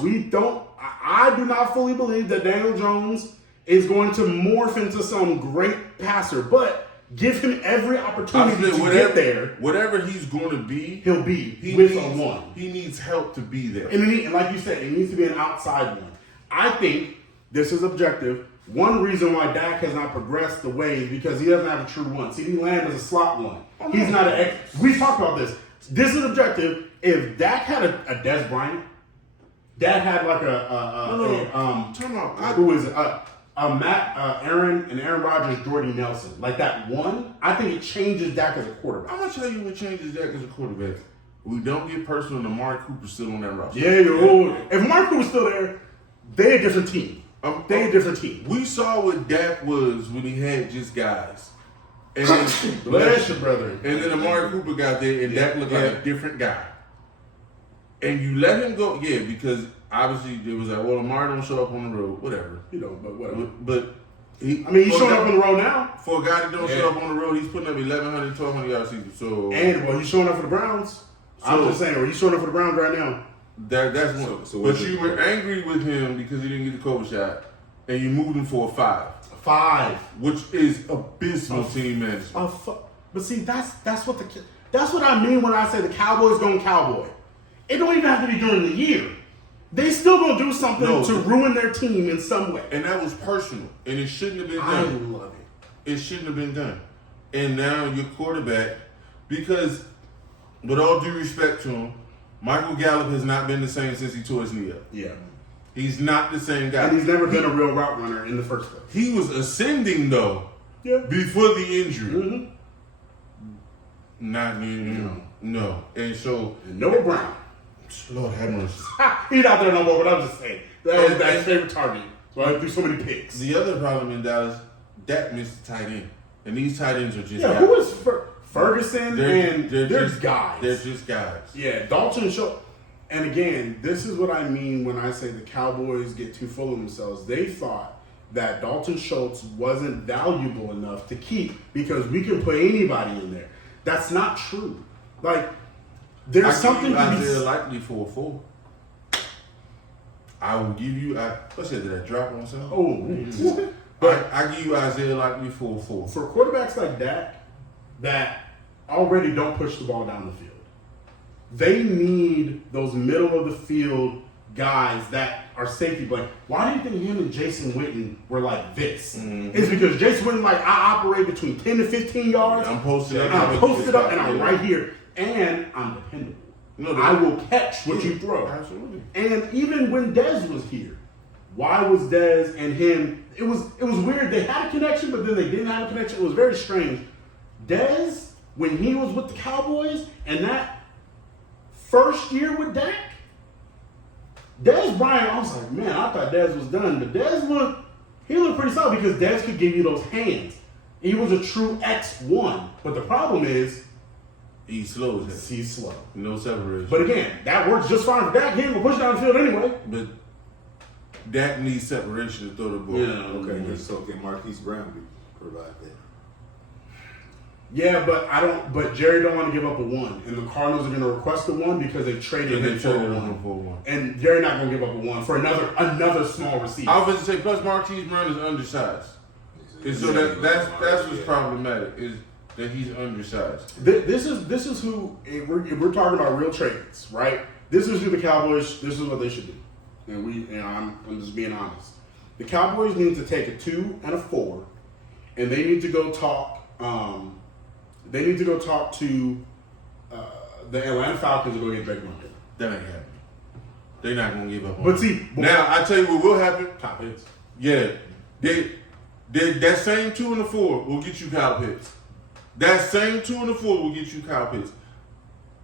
I do not fully believe that Daniel Jones is going to morph into some great passer, but give him every opportunity to get there. Whatever he's going to be, he'll be with a one. He needs help to be there. And like you said, it needs to be an outside one. I think this is objective. One reason why Dak has not progressed the way is because he doesn't have a true one. CeeDee Lamb is a slot one. He's not an X. We talked about this. This is objective. If Dak had a Dez Bryant, Dak had like Aaron Rodgers, Jordy Nelson, like that one. I think it changes Dak as a quarterback. I'm gonna tell you what changes Dak as a quarterback. We don't get personal, and Mark Cooper's still on that roster. Yeah. If Mark Cooper's still there, they a different team. They a different team. We saw what Dak was when he had just guys. And then bless your brother. And then Amari Cooper got there, and Dak looked like a different guy. And you let him go, because obviously it was like, well, Amari don't show up on the road, whatever. But whatever. But He's showing up on the road now. For a guy that don't show up on the road, he's putting up 1,100, 1,200 yards season. So he's showing up for the Browns. I'm just saying, he's showing up for the Browns right now. That's one. But you were angry with him because he didn't get the COVID shot, and you moved him for a 5, which is abysmal team management. But see, that's what I mean when I say the Cowboys going cowboy. It don't even have to be during the year. They still gonna do something to ruin their team in some way. And that was personal, and it shouldn't have been done. I love it. It shouldn't have been done. And now your quarterback, because with all due respect to him, Michael Gallup has not been the same since he tore his knee up. Yeah. He's not the same guy. And he's never been a real route runner in the first place. He was ascending though. Yeah. Before the injury. Mm-hmm. Not no. And so Noah Brown. Lord have mercy. He's not there no more, but I'm just saying. That was his favorite target. So I threw so many picks. The other problem in Dallas, Dak missed the tight end. And these tight ends are just guys. Who is Ferguson? They're just guys. They're just guys. Yeah, Dalton Schultz. And again, this is what I mean when I say the Cowboys get too full of themselves. They thought that Dalton Schultz wasn't valuable enough to keep because we can put anybody in there. That's not true. Like, there's something to be said. Likely for a 4. I will give you. What's that? Did I drop on something? Oh, but I give you Isaiah Likely for a 4. For quarterbacks like Dak that already don't push the ball down the field, they need those middle of the field guys that are safety blanket. Why do you think him and Jason Witten were like this? Mm-hmm. It's because Jason Witten, like, I operate between 10 to 15 yards. I'm posted up. I'm posted up, and I'm right here. And I'm dependable. I will catch what you throw. Absolutely. And even when Dez was here, why was Dez and him? It was weird. They had a connection, but then they didn't have a connection. It was very strange. Dez, when he was with the Cowboys, and that first year with Dak, Dez Bryant, I was like, man, I thought Dez was done. But Dez looked pretty solid because Dez could give you those hands. He was a true X1. But the problem is, he's slow as hell. He's slow. No separation. But again, that works just fine for Dak. He ain't gonna push down the field anyway. But Dak needs separation to throw the ball. Yeah, okay. Mm-hmm. So can Marquise Brown provide that? Yeah, but Jerry don't want to give up a 1. And the Cardinals are gonna request a 1 because they traded him for a 1. And Jerry not gonna give up a 1 for another small receiver. I was going to say, plus Marquise Brown is undersized. And so that's what's problematic, is that he's undersized. This is who, if we're talking about real trades, right? This is who the Cowboys, this is what they should do. And I'm just being honest. The Cowboys need to take a 2 and a 4, and they need to go talk to the Atlanta Falcons to go get Drake London. That ain't happening. They're not going to give up on But him. see, now, I tell you what will happen. Top hits. Yeah. That same 2 and a 4 will get you Kyle Pitts. That same 2 and a 4 will get you Kyle Pitts.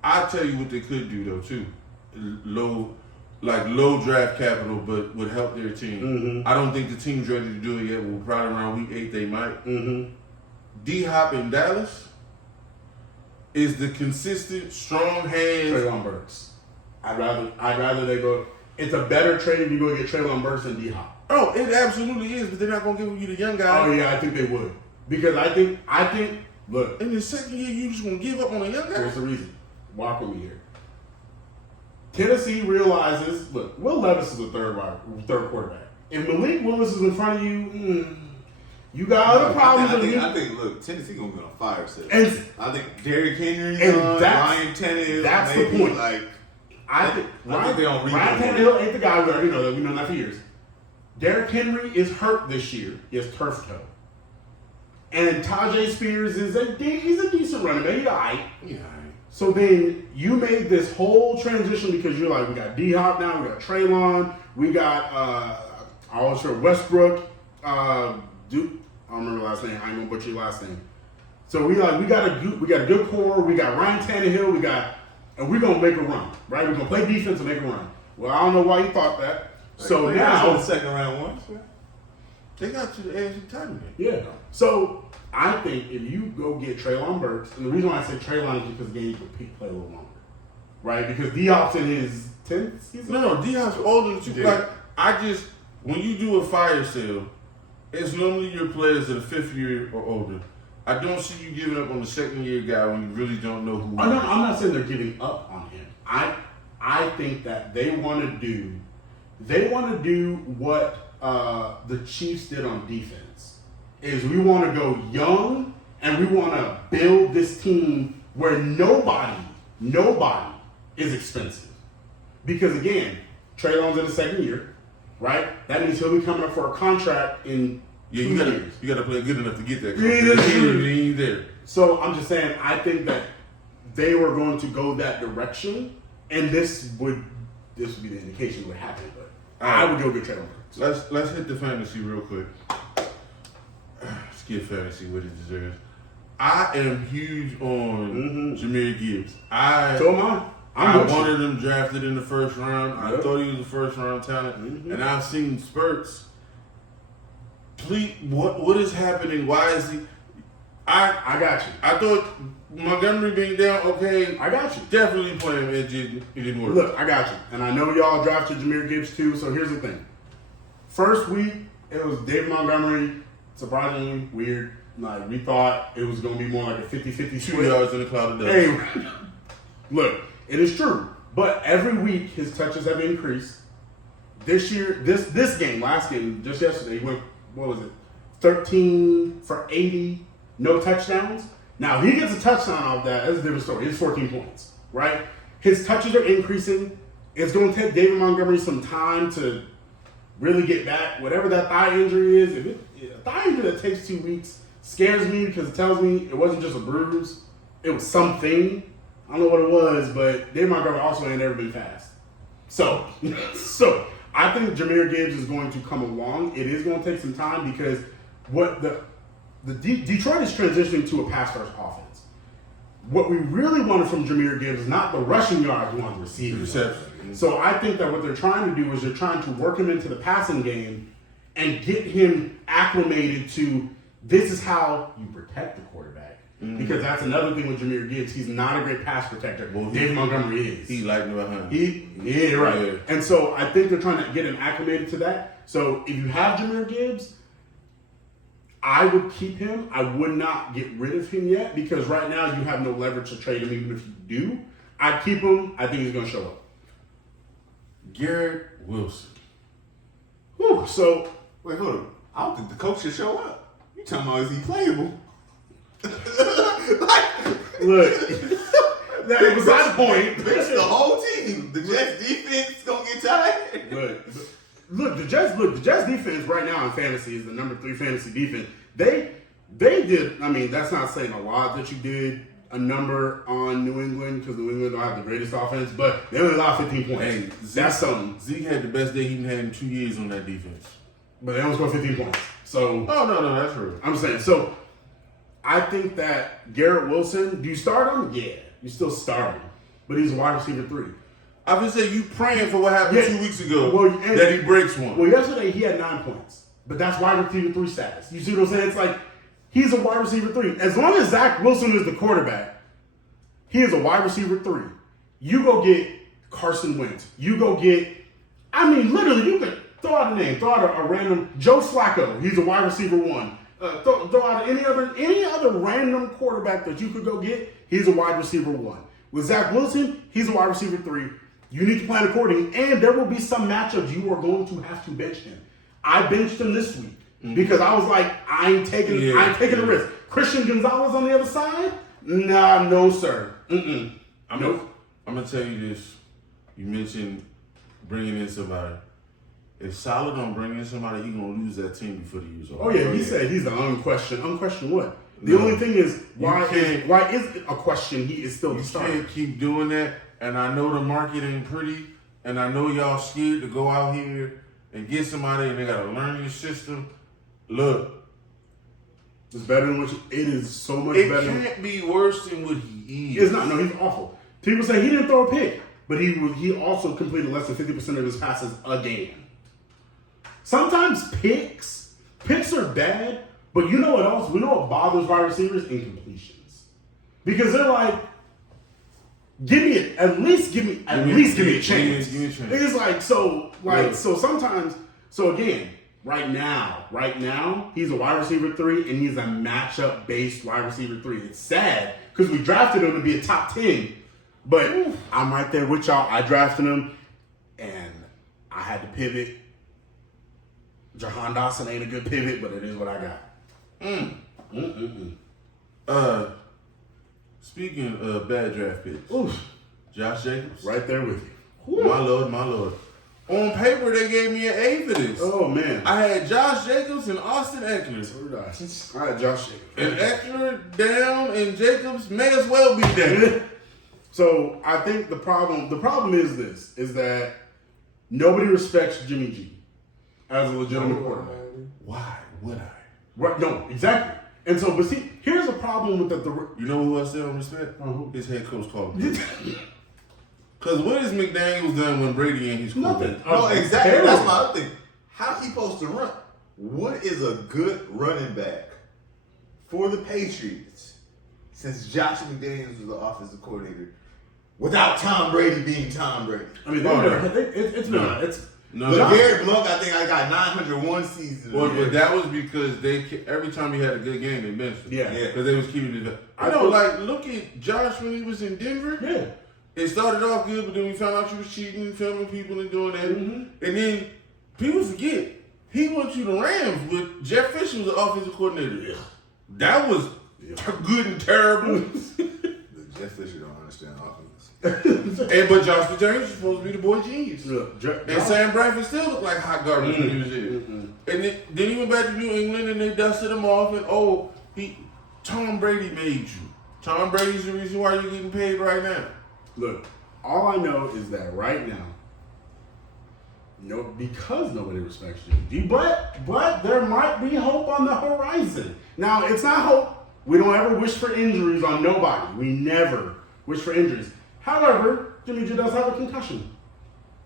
I'll tell you what they could do, though, too. Low draft capital, but would help their team. Mm-hmm. I don't think the team's ready to do it yet. We'll probably around week 8 they might. Mm-hmm. D-Hop in Dallas is the consistent, strong hands. Treylon Burks. I'd rather they go. It's a better trade if you go get Treylon Burks than D-Hop. Oh, it absolutely is, but they're not going to give you the young guy. Oh, yeah, I think they would. Because I think, look. In the second year, you just going to give up on a young guy? Here's the reason. Walk with me here. Tennessee realizes, look, Will Levis is a third quarterback. If Malik Willis is in front of you, you got other problems. I think, look, Tennessee going to be on fire. So. And I think Derrick Henry, Ryan Tannehill. That's maybe, the point. I think they don't Ryan Tannehill ain't the guy we already know that. We know that for years. Derrick Henry is hurt this year. He has turf toe. And Tajay Spears he's a decent running back. He's all right. Yeah. So then you made this whole transition because you're like, we got D-Hop now, we got Treylon, we got Westbrook, Duke. I don't remember last name. I ain't gonna butcher your last name. So we got a good core. We got Ryan Tannehill. And we're gonna make a run, right? We're gonna play defense and make a run. Well, I don't know why you thought that. So now the second round one. They got to the AFC title game. Yeah. So I think if you go get Treylon Burks, and the reason why I say Treylon is because Gaines will play a little longer, right? Because D-Hop's in his 10th season. No, D-Hop's older than you. Yeah. Like, when you do a fire sale, it's normally your players that are 5th year or older. I don't see you giving up on the 2nd year guy when you really don't know who. I'm not saying they're giving up on him. I think that they want to do what the Chiefs did on defense. Is we want to go young and we want to build this team where nobody is expensive. Because again, Traylon's in the 2nd year, right? That means he'll be coming up for a contract in 2 years. You gotta play good enough to get that. Yeah, there. So I'm just saying, I think that they were going to go that direction, and this would be the indication of what happened. But I would go get Traylon. Let's hit the fantasy real quick. Let's give fantasy what it deserves. I am huge on Jahmyr Gibbs. So am I. I wanted him drafted in the 1st round. I thought he was a 1st round talent, and I've seen spurts. Please, what is happening? Why is he? I got you. I thought Montgomery being down, okay. I got you. Definitely playing it didn't work. Look, I got you. And I know y'all drafted Jahmyr Gibbs too, so here's the thing. First week, it was David Montgomery, surprisingly weird. Like, we thought it was going to be more like a 50-50 split. 2 yards in the cloud of dust. Hey, look, it is true. But every week, his touches have increased. This year, this game, last game, just yesterday, he went, 13 for 80, no touchdowns. Now, he gets a touchdown off that. That's a different story. It's 14 points, right? His touches are increasing. It's going to take David Montgomery some time to really get back. Whatever that thigh injury is, if a thigh injury that takes 2 weeks scares me because it tells me it wasn't just a bruise. It was something. I don't know what it was, but David Montgomery also ain't never been fast. So I think Jahmyr Gibbs is going to come along. It is going to take some time because what Detroit is transitioning to a pass-first offense. What we really wanted from Jahmyr Gibbs is not the rushing yards, we want the receiving yards. So I think that what they're trying to do is they're trying to work him into the passing game and get him acclimated to this is how you protect the quarterback. Because that's another thing with Jahmyr Gibbs. He's not a great pass protector. Well, David Montgomery is. He's like behind. Yeah, right. Yeah. And so I think they're trying to get him acclimated to that. So if you have Jahmyr Gibbs, I would keep him. I would not get rid of him yet because right now you have no leverage to trade him. Even if you do, I'd keep him. I think he's going to show up. Garrett Wilson. Whew, so wait, hold on. I don't think the coach should show up. You talking about is he playable? Look, that was that point. Bench the whole team. The Jets defense gonna get tired. Look, the Jets defense right now in fantasy is the number 3 fantasy defense. They did. I mean, that's not saying a lot that you did a number on New England because New England don't have the greatest offense, but they only allowed 15 points. Hey, that's something. Zeke had the best day he had in 2 years on that defense. But they only scored 15 points. So no, that's true. I'm saying so. I think that Garrett Wilson, do you start him? Yeah, you still start him, but he's a wide receiver 3. I would say you praying for what happened 2 weeks ago and, that he breaks one. Well, yesterday he had 9 points, but that's wide receiver 3 status. You see what I'm saying? It's like he's a wide receiver 3. As long as Zach Wilson is the quarterback, he is a wide receiver 3. You go get Carson Wentz. You go get, I mean, literally, you could throw out a name, throw out a random Joe Flacco. He's a wide receiver 1. Throw out any other random quarterback that you could go get. He's a wide receiver 1. With Zach Wilson, he's a wide receiver 3. You need to plan accordingly, and there will be some matchups you are going to have to bench him. I benched him this week because I was like, I ain't taking a risk. Christian Gonzalez on the other side? Nah, no sir. I'm gonna tell you this. You mentioned bringing in somebody. If Saleh don't bring in somebody, he's gonna lose that team before the year's over. Oh yeah, he said he's the unquestioned what? The only thing is why is it a question? He is still the starter. You can't keep doing that. And I know the market ain't pretty, and I know y'all scared to go out here and get somebody, and they gotta learn your system. Look, it's better than what it is. So much it better. It can't be worse than what he is. It's not. No, he's awful. People say he didn't throw a pick, but he also completed less than 50% of his passes a game. Sometimes picks are bad, but you know what else? We know what bothers wide receivers? Incompletions. Because they're like, at least give me a chance. Give me a chance. It's like so sometimes again, right now, he's a wide receiver 3, and he's a matchup-based wide receiver 3. It's sad because we drafted him to be a top 10, but I'm right there with y'all. I drafted him, and I had to pivot. Jahan Dawson ain't a good pivot, but it is what I got. Speaking of bad draft picks, Josh Jacobs, Right there with you. my lord. On paper, they gave me an A for this. Oh, man. I had Josh Jacobs and Austin Eckler. I had Josh Jacobs. And Eckler down, and Jacobs may as well be down. So I think the problem is this, is that nobody respects Jimmy G as a legitimate quarterback. Why would I? Right? No, exactly. And so, but see, here's the problem with the You know who I still don't respect? Who? His head coach called him. Because what has McDaniels done when Brady ain't his quarterback? nothing. No, exactly. That's my other thing. How he supposed to run? What is a good running back for the Patriots since Josh McDaniels was the offensive coordinator without Tom Brady being Tom Brady? I mean, it's not. No. LeGarrette Blount, I think I got 901 seasons. Well, but that was because every time he had a good game, they benched him. Yeah. Because they was keeping it. I know, like, look at Josh when he was in Denver. Yeah. It started off good, but then we found out you was cheating and filming people and doing that. Mm-hmm. And then people forget, he went to the Rams with Jeff Fisher was the offensive coordinator. Yeah. That was good and terrible. Jeff Fisher don't understand offense. But Josh McDaniels was supposed to be the boy genius. Look, And Sam Bradford still looked like hot garbage when he was there. And then he went back to New England and they dusted him off and Tom Brady made you. Tom Brady's the reason why you're getting paid right now. Look, all I know is that right now, because nobody respects Jimmy G, but there might be hope on the horizon. Now, it's not hope. We don't ever wish for injuries on nobody. We never wish for injuries. However, Jimmy G does have a concussion.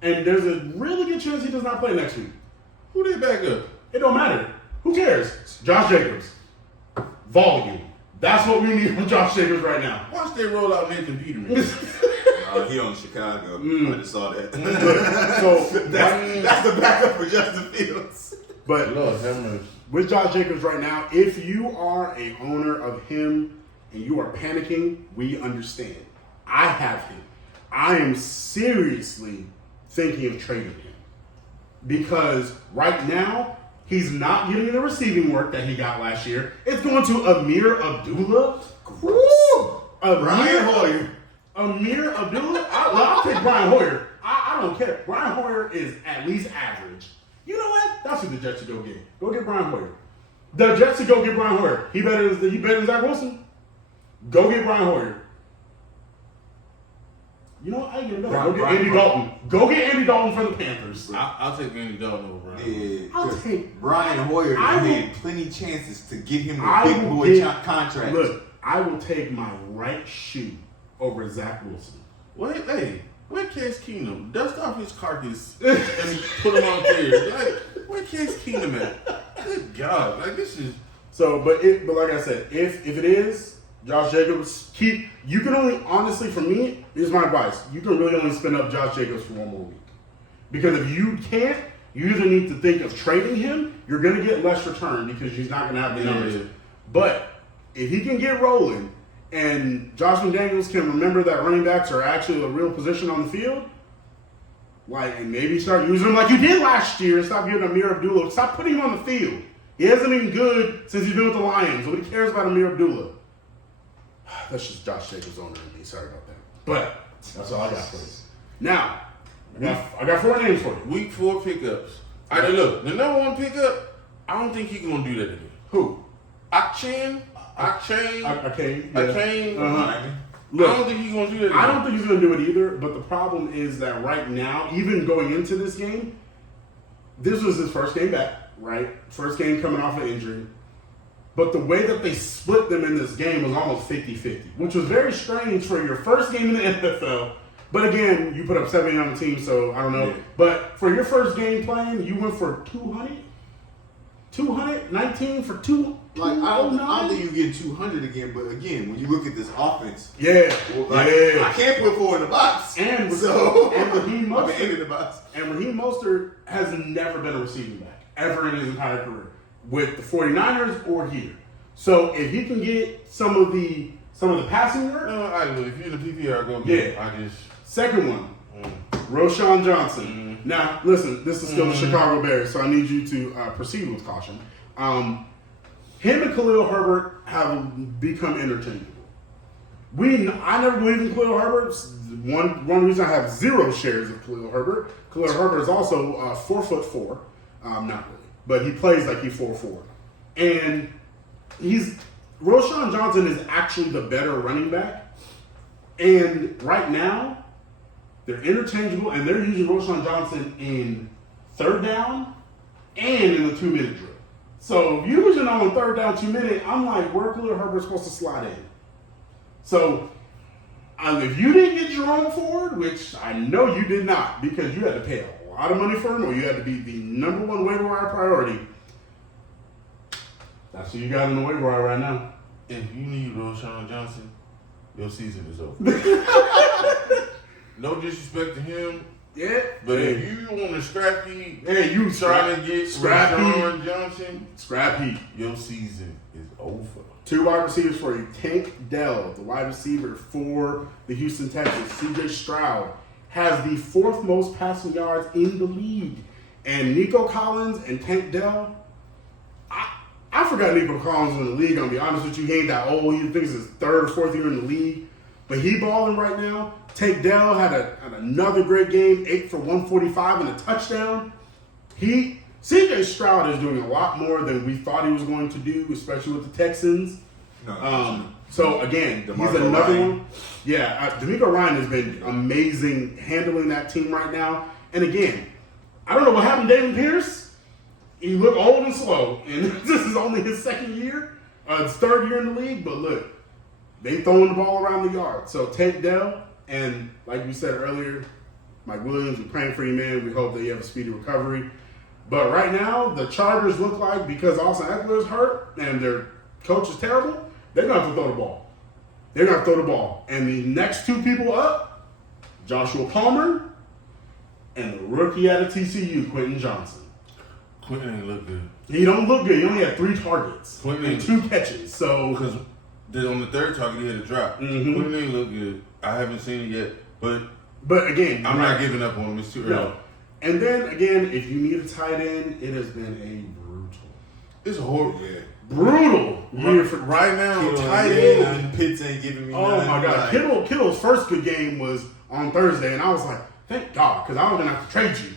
And there's a really good chance he does not play next week. Who they back up? It don't matter. Who cares? Josh Jacobs. Volume. That's what we need from Josh Jacobs right now. Watch they roll out Nathan Peterman. He on Chicago. I just saw that. So that's the backup for Justin Fields. But Lord have mercy. with Josh Jacobs right now, if you are a owner of him and you are panicking, we understand. I have him. I am seriously thinking of trading him. Because right now, he's not getting the receiving work that he got last year. It's going to Amir Abdullah. Brian Hoyer. Amir Abdullah? I'll take Brian Hoyer. I don't care. Brian Hoyer is at least average. You know what? That's who the Jets should go get. Go get Brian Hoyer. The Jets should go get Brian Hoyer. He better than Zach Wilson. Go get Brian Hoyer. You know what? I get Go get Andy Dalton. Go get Andy Dalton for the Panthers. I'll take Andy Dalton over Brian. Yeah, I'll take Brian Hoyer had plenty chances to get him a big boy contract. Look, I will take my right shoe over Zach Wilson. Wait, hey, where Case Keenum? Dust off his carcass and put him on there. Like, where Case Keenum at? Good God, like this is. So, but like I said, if it is Josh Jacobs, you can only, honestly, for me, here's my advice. You can really only spin up Josh Jacobs for one more week. Because if you can't, you either need to think of trading him, you're going to get less return because he's not going to have the numbers. Yeah. But if he can get rolling and Josh McDaniels can remember that running backs are actually a real position on the field, and maybe start using him like you did last year and stop giving Amir Abdullah. Stop putting him on the field. He hasn't been good since he's been with the Lions. Nobody cares about Amir Abdullah. That's just Josh Jacobs' owner and me. Sorry about that. But that's all I got for you. Now, I got 4 names for you. Week 4 pickups. Look, the number 1 pickup, I don't think he's going to do that again. Who? Akane. Look, I don't think he's going to do that again. I don't think he's going to do it either, but the problem is that right now, even going into this game, this was his first game back, right? First game coming off an injury. But the way that they split them in this game was almost 50-50, which was very strange for your first game in the NFL. But again, you put up 70 on the team, so I don't know. Yeah. But for your first game playing, you went for 219 for 2. I don't think you get 200 again, but again, when you look at this offense, I can't put 4 in the box. And Raheem Mostert has never been a receiving back. ever in his entire career with the 49ers or here. So if he can get some of the passing work. No, if you're in the PPR, go Yeah. Second one, Roschon Johnson. Now, listen, this is still the Chicago Bears, so I need you to proceed with caution. Him and Khalil Herbert have become interchangeable. I never believed in Khalil Herbert. One reason I have 0 shares of Khalil Herbert. Khalil Herbert is also 4'4", not really, but he plays like he's 4'4", and Roschon Johnson is actually the better running back. And right now, they're interchangeable, and they're using Roschon Johnson in 3rd down and in the 2-minute drill. So using on 3rd down, 2-minute, I'm like, where Khalil Herbert's supposed to slide in? So if you didn't get Jerome Ford, which I know you did not, because you had to pay a lot of money for him, or you had to be the number 1 waiver wire priority, that's who you got in the waiver wire right now. If you need Roschon Johnson, your season is over. No disrespect to him. Yeah. But if you want a scrappy, you trying to get Roschon Johnson, scrappy, your season is over. 2 wide receivers for you. Tank Dell, the wide receiver for the Houston Texans. C.J. Stroud has the 4th most passing yards in the league. And Nico Collins and Tank Dell, I forgot Nico Collins was in the league. I'm going to be honest with you. He ain't that old. He thinks it's his 3rd or 4th year in the league. But he balling right now. Tank Dell had another great game, 8 for 145 and a touchdown. C.J. Stroud is doing a lot more than we thought he was going to do, especially with the Texans. So again, he's another one. Yeah, DeMeco Ryan has been amazing handling that team right now. And again, I don't know what happened to David Pierce. He looked old and slow, and this is only his 2nd year, his 3rd year in the league. But look, they throwing the ball around the yard. So Tank Dell, and like we said earlier, Mike Williams, we're praying for you, man. We hope that you have a speedy recovery. But right now, the Chargers look like, because Austin Eckler is hurt and their coach is terrible, they're going to have to throw the ball. They're going to throw the ball. And the next 2 people up, Joshua Palmer and the rookie out of TCU, Quentin Johnson. Quentin ain't look good. He don't look good. He only had 3 targets Quentin and 2 catches. So because on the 3rd target, he had a drop. Quentin ain't look good. I haven't seen it yet. But again, I'm not giving up on him. It's too early. No. And then, again, if you need a tight end, it has been a brutal. It's horrible. Yeah. Brutal year for right now. Kittle Tight ain't end. Pitts ain't giving me Oh none. my God. Kittle's first good game was on Thursday, and I was like, thank God, because I was going to have to trade you.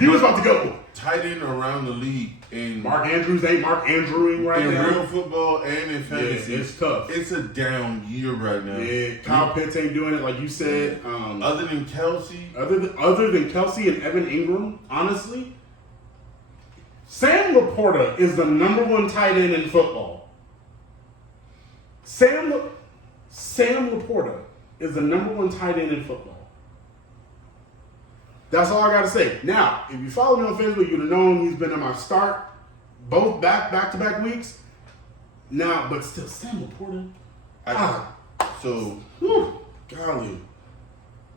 He was about to go. Tight end around the league. And Mark Andrews ain't Mark Andrewing right in now. real football and in fantasy. Yeah, it's tough. It's a down year right now. Yeah, Kyle Pitts ain't doing it like you said. Other than Kelsey. Other than Kelsey and Evan Ingram, honestly, Sam Laporta is the number 1 tight end in football. Sam Laporta is the number 1 tight end in football. That's all I got to say. Now, if you follow me on Facebook, you'd have known he's been in my start both back-to-back weeks. Now, but still, Sam Laporta. So, golly.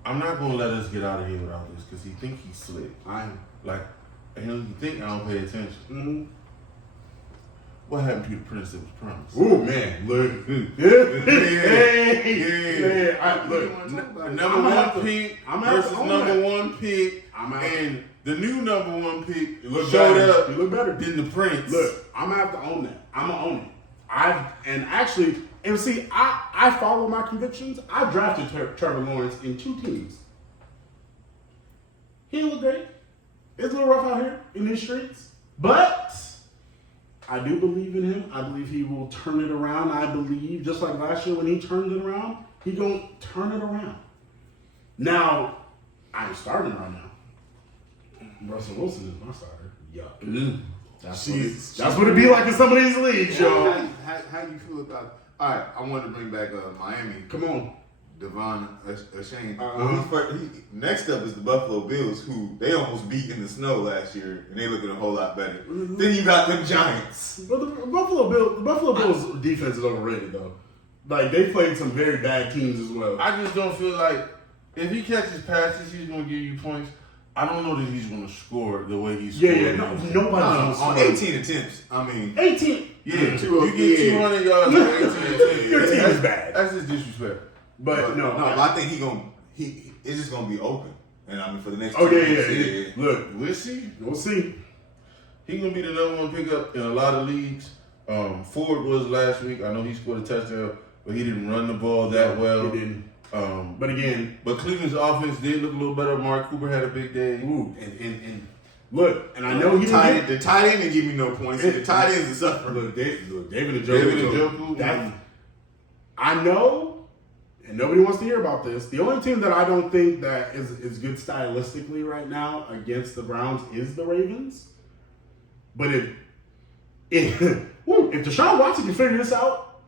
I'm not going to let us get out of here without this because he think he's slick. I am. Like, and he think I don't pay attention. Mm-hmm. What happened to the Prince that was promised? Oh man, look. Look, number 1 pick versus number 1 pick, and the new number 1 pick showed up. You look better than the Prince. Look, I'm gonna have to own that. I'm gonna own it. I follow my convictions. I drafted Trevor Lawrence in 2 teams. He look great. It's a little rough out here in these streets, but I do believe in him. I believe he will turn it around. I believe, just like last year when he turned it around, he gonna turn it around. Now, I'm starting right now. Russell Wilson is my starter. Yuck. That's what it be like in some of these leagues, yo. How you feel about it? All right, I wanted to bring back Miami. Come on. Devon Achane. Next up is the Buffalo Bills, who they almost beat in the snow last year, and they looking a whole lot better. Then you got them Giants. But the Buffalo Bills defense is overrated, though. Like, they played some very bad teams as well. I just don't feel like if he catches passes, he's going to give you points. I don't know that he's going to score the way he's Yeah, scoring. nobody's On going to 18 attempts. I mean, 18. Yeah, you get 200 yards on 18 attempts. Your team is bad. That's just disrespect. But no, but I think it's just gonna be open. And I mean for the next. Oh 2 yeah. weeks, Look, We'll see. we'll see. He's going to be the number one pickup in a lot of leagues. Ford was last week. I know he scored a touchdown, but he didn't run the ball that well. He didn't. But Cleveland's offense did look a little better. Mark Cooper had a big day. Ooh, and look, and I know he didn't. The tight end didn't give me no points. The tight end's a suffer. Look, David and David Njoku. Njoku. I know, and nobody wants to hear about this. The only team that I don't think that is good stylistically right now against the Browns is the Ravens. But if Deshaun Watson can figure this out,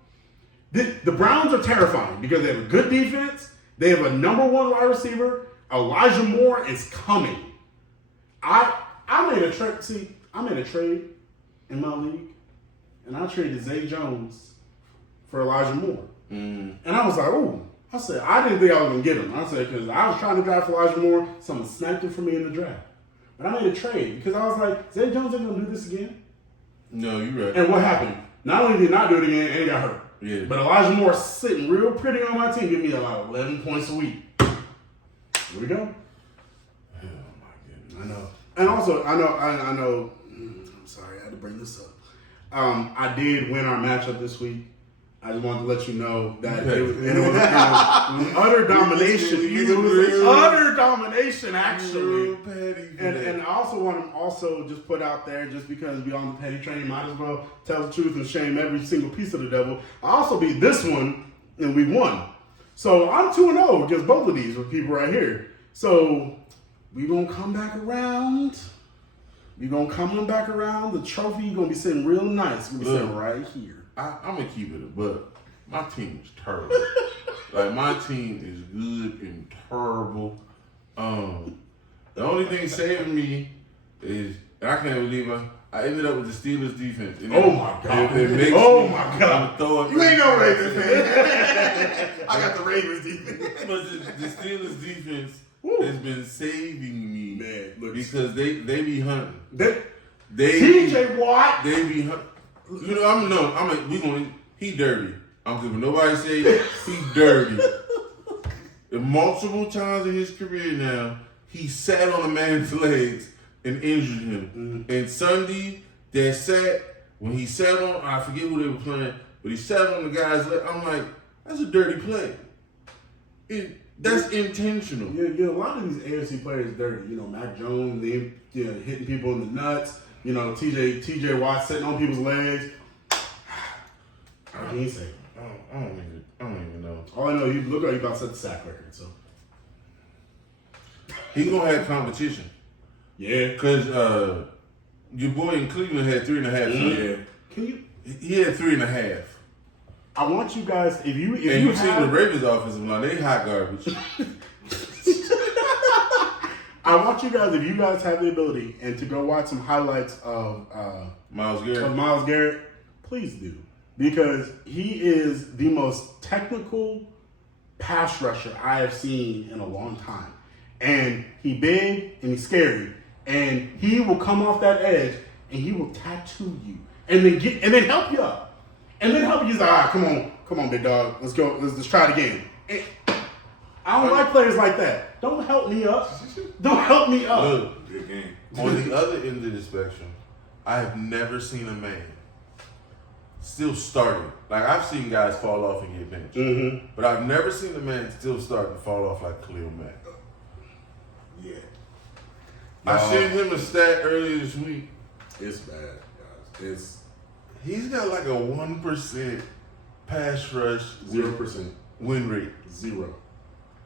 the Browns are terrifying because they have a good defense. They have a number one wide receiver. Elijah Moore is coming. I made a trade. See, I made a trade in my league, and I traded Zay Jones for Elijah Moore. And I was like, ooh. I said, I didn't think I was going to get him. I said, because I was trying to draft Elijah Moore. Someone sniped him for me in the draft. But I made a trade because I was like, Zay Jones ain't going to do this again. No, you're right. And what happened? Not only did he not do it again, and he got hurt. Yeah. But Elijah Moore sitting real pretty on my team, give me about 11 points a week. Here we go. Oh, my goodness. I know. And also, I know. I'm sorry, I had to bring this up. I did win our matchup this week. I just wanted to let you know that it was utter domination. It was utter domination, actually. And I also want to also just put out there, just because we on the petty train, might as well tell the truth and shame every single piece of the devil. I also beat this one, and we won. So I'm 2-0 against both of these with people right here. So we gonna come back around. We gonna come on back around. The trophy gonna be sitting real nice. Gonna be sitting right here. I'm gonna keep it, but my team is terrible. Like my team is good and terrible. The only thing saving me is, and I can't believe I ended up with the Steelers defense. And Oh my God! It makes Oh me my God! throw up. You ain't no Ravens fan. I got the Ravens defense. But the Steelers defense Woo. has been saving me, Man, look. because they be hunting. They TJ Watt. They be hunting. You know, he dirty. I don't care what nobody say. He dirty. And multiple times in his career now, he sat on a man's legs and injured him. And Sunday, when he sat on, I forget who they were playing, but he sat on the guy's leg. I'm like, that's a dirty play. That's intentional. Yeah, a lot of these AFC players dirty. You know, Mac Jones, they hitting people in the nuts. You know, TJ Watt sitting on people's legs. I can't say. I don't even know. All I know, you look like you about to set the sack record. So He gonna have competition. yeah, Cause your boy in Cleveland had 3.5. Yeah. Can you? He had 3.5. I want you guys, if you You've seen have, the Ravens offensive line, they hot garbage. I want you guys, if you guys have the ability and to go watch some highlights of Myles Garrett. Myles Garrett, please do. Because he is the most technical pass rusher I have seen in a long time. And he big and he's scary. And he will come off that edge and he will tattoo you. And then help you up. And then help you. He's like, all right, come on, big dog. Let's go. Let's try it again. And I don't like players like that. Don't help me up. Don't help me up. Look, on the other end of the spectrum, I have never seen a man still starting. Like, I've seen guys fall off and get benched. But I've never seen a man still start and fall off like Khalil Mack. Yeah. I sent him a stat earlier this week. It's bad, guys. He's got like a 1% pass rush 0%. win rate. 0.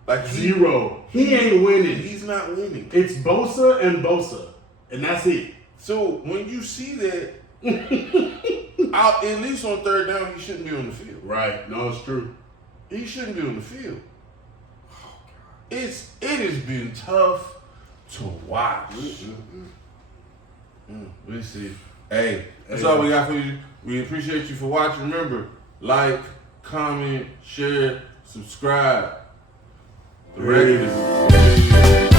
Like 0. He ain't winning. He's not winning. It's Bosa and Bosa. And that's it. So when you see that, at least on third down, he shouldn't be on the field. Right. No, it's true. He shouldn't be on the field. It has been tough to watch. Let's see. Hey, that's all we got for you. We appreciate you for watching. Remember, like, comment, share, subscribe. The Ravens.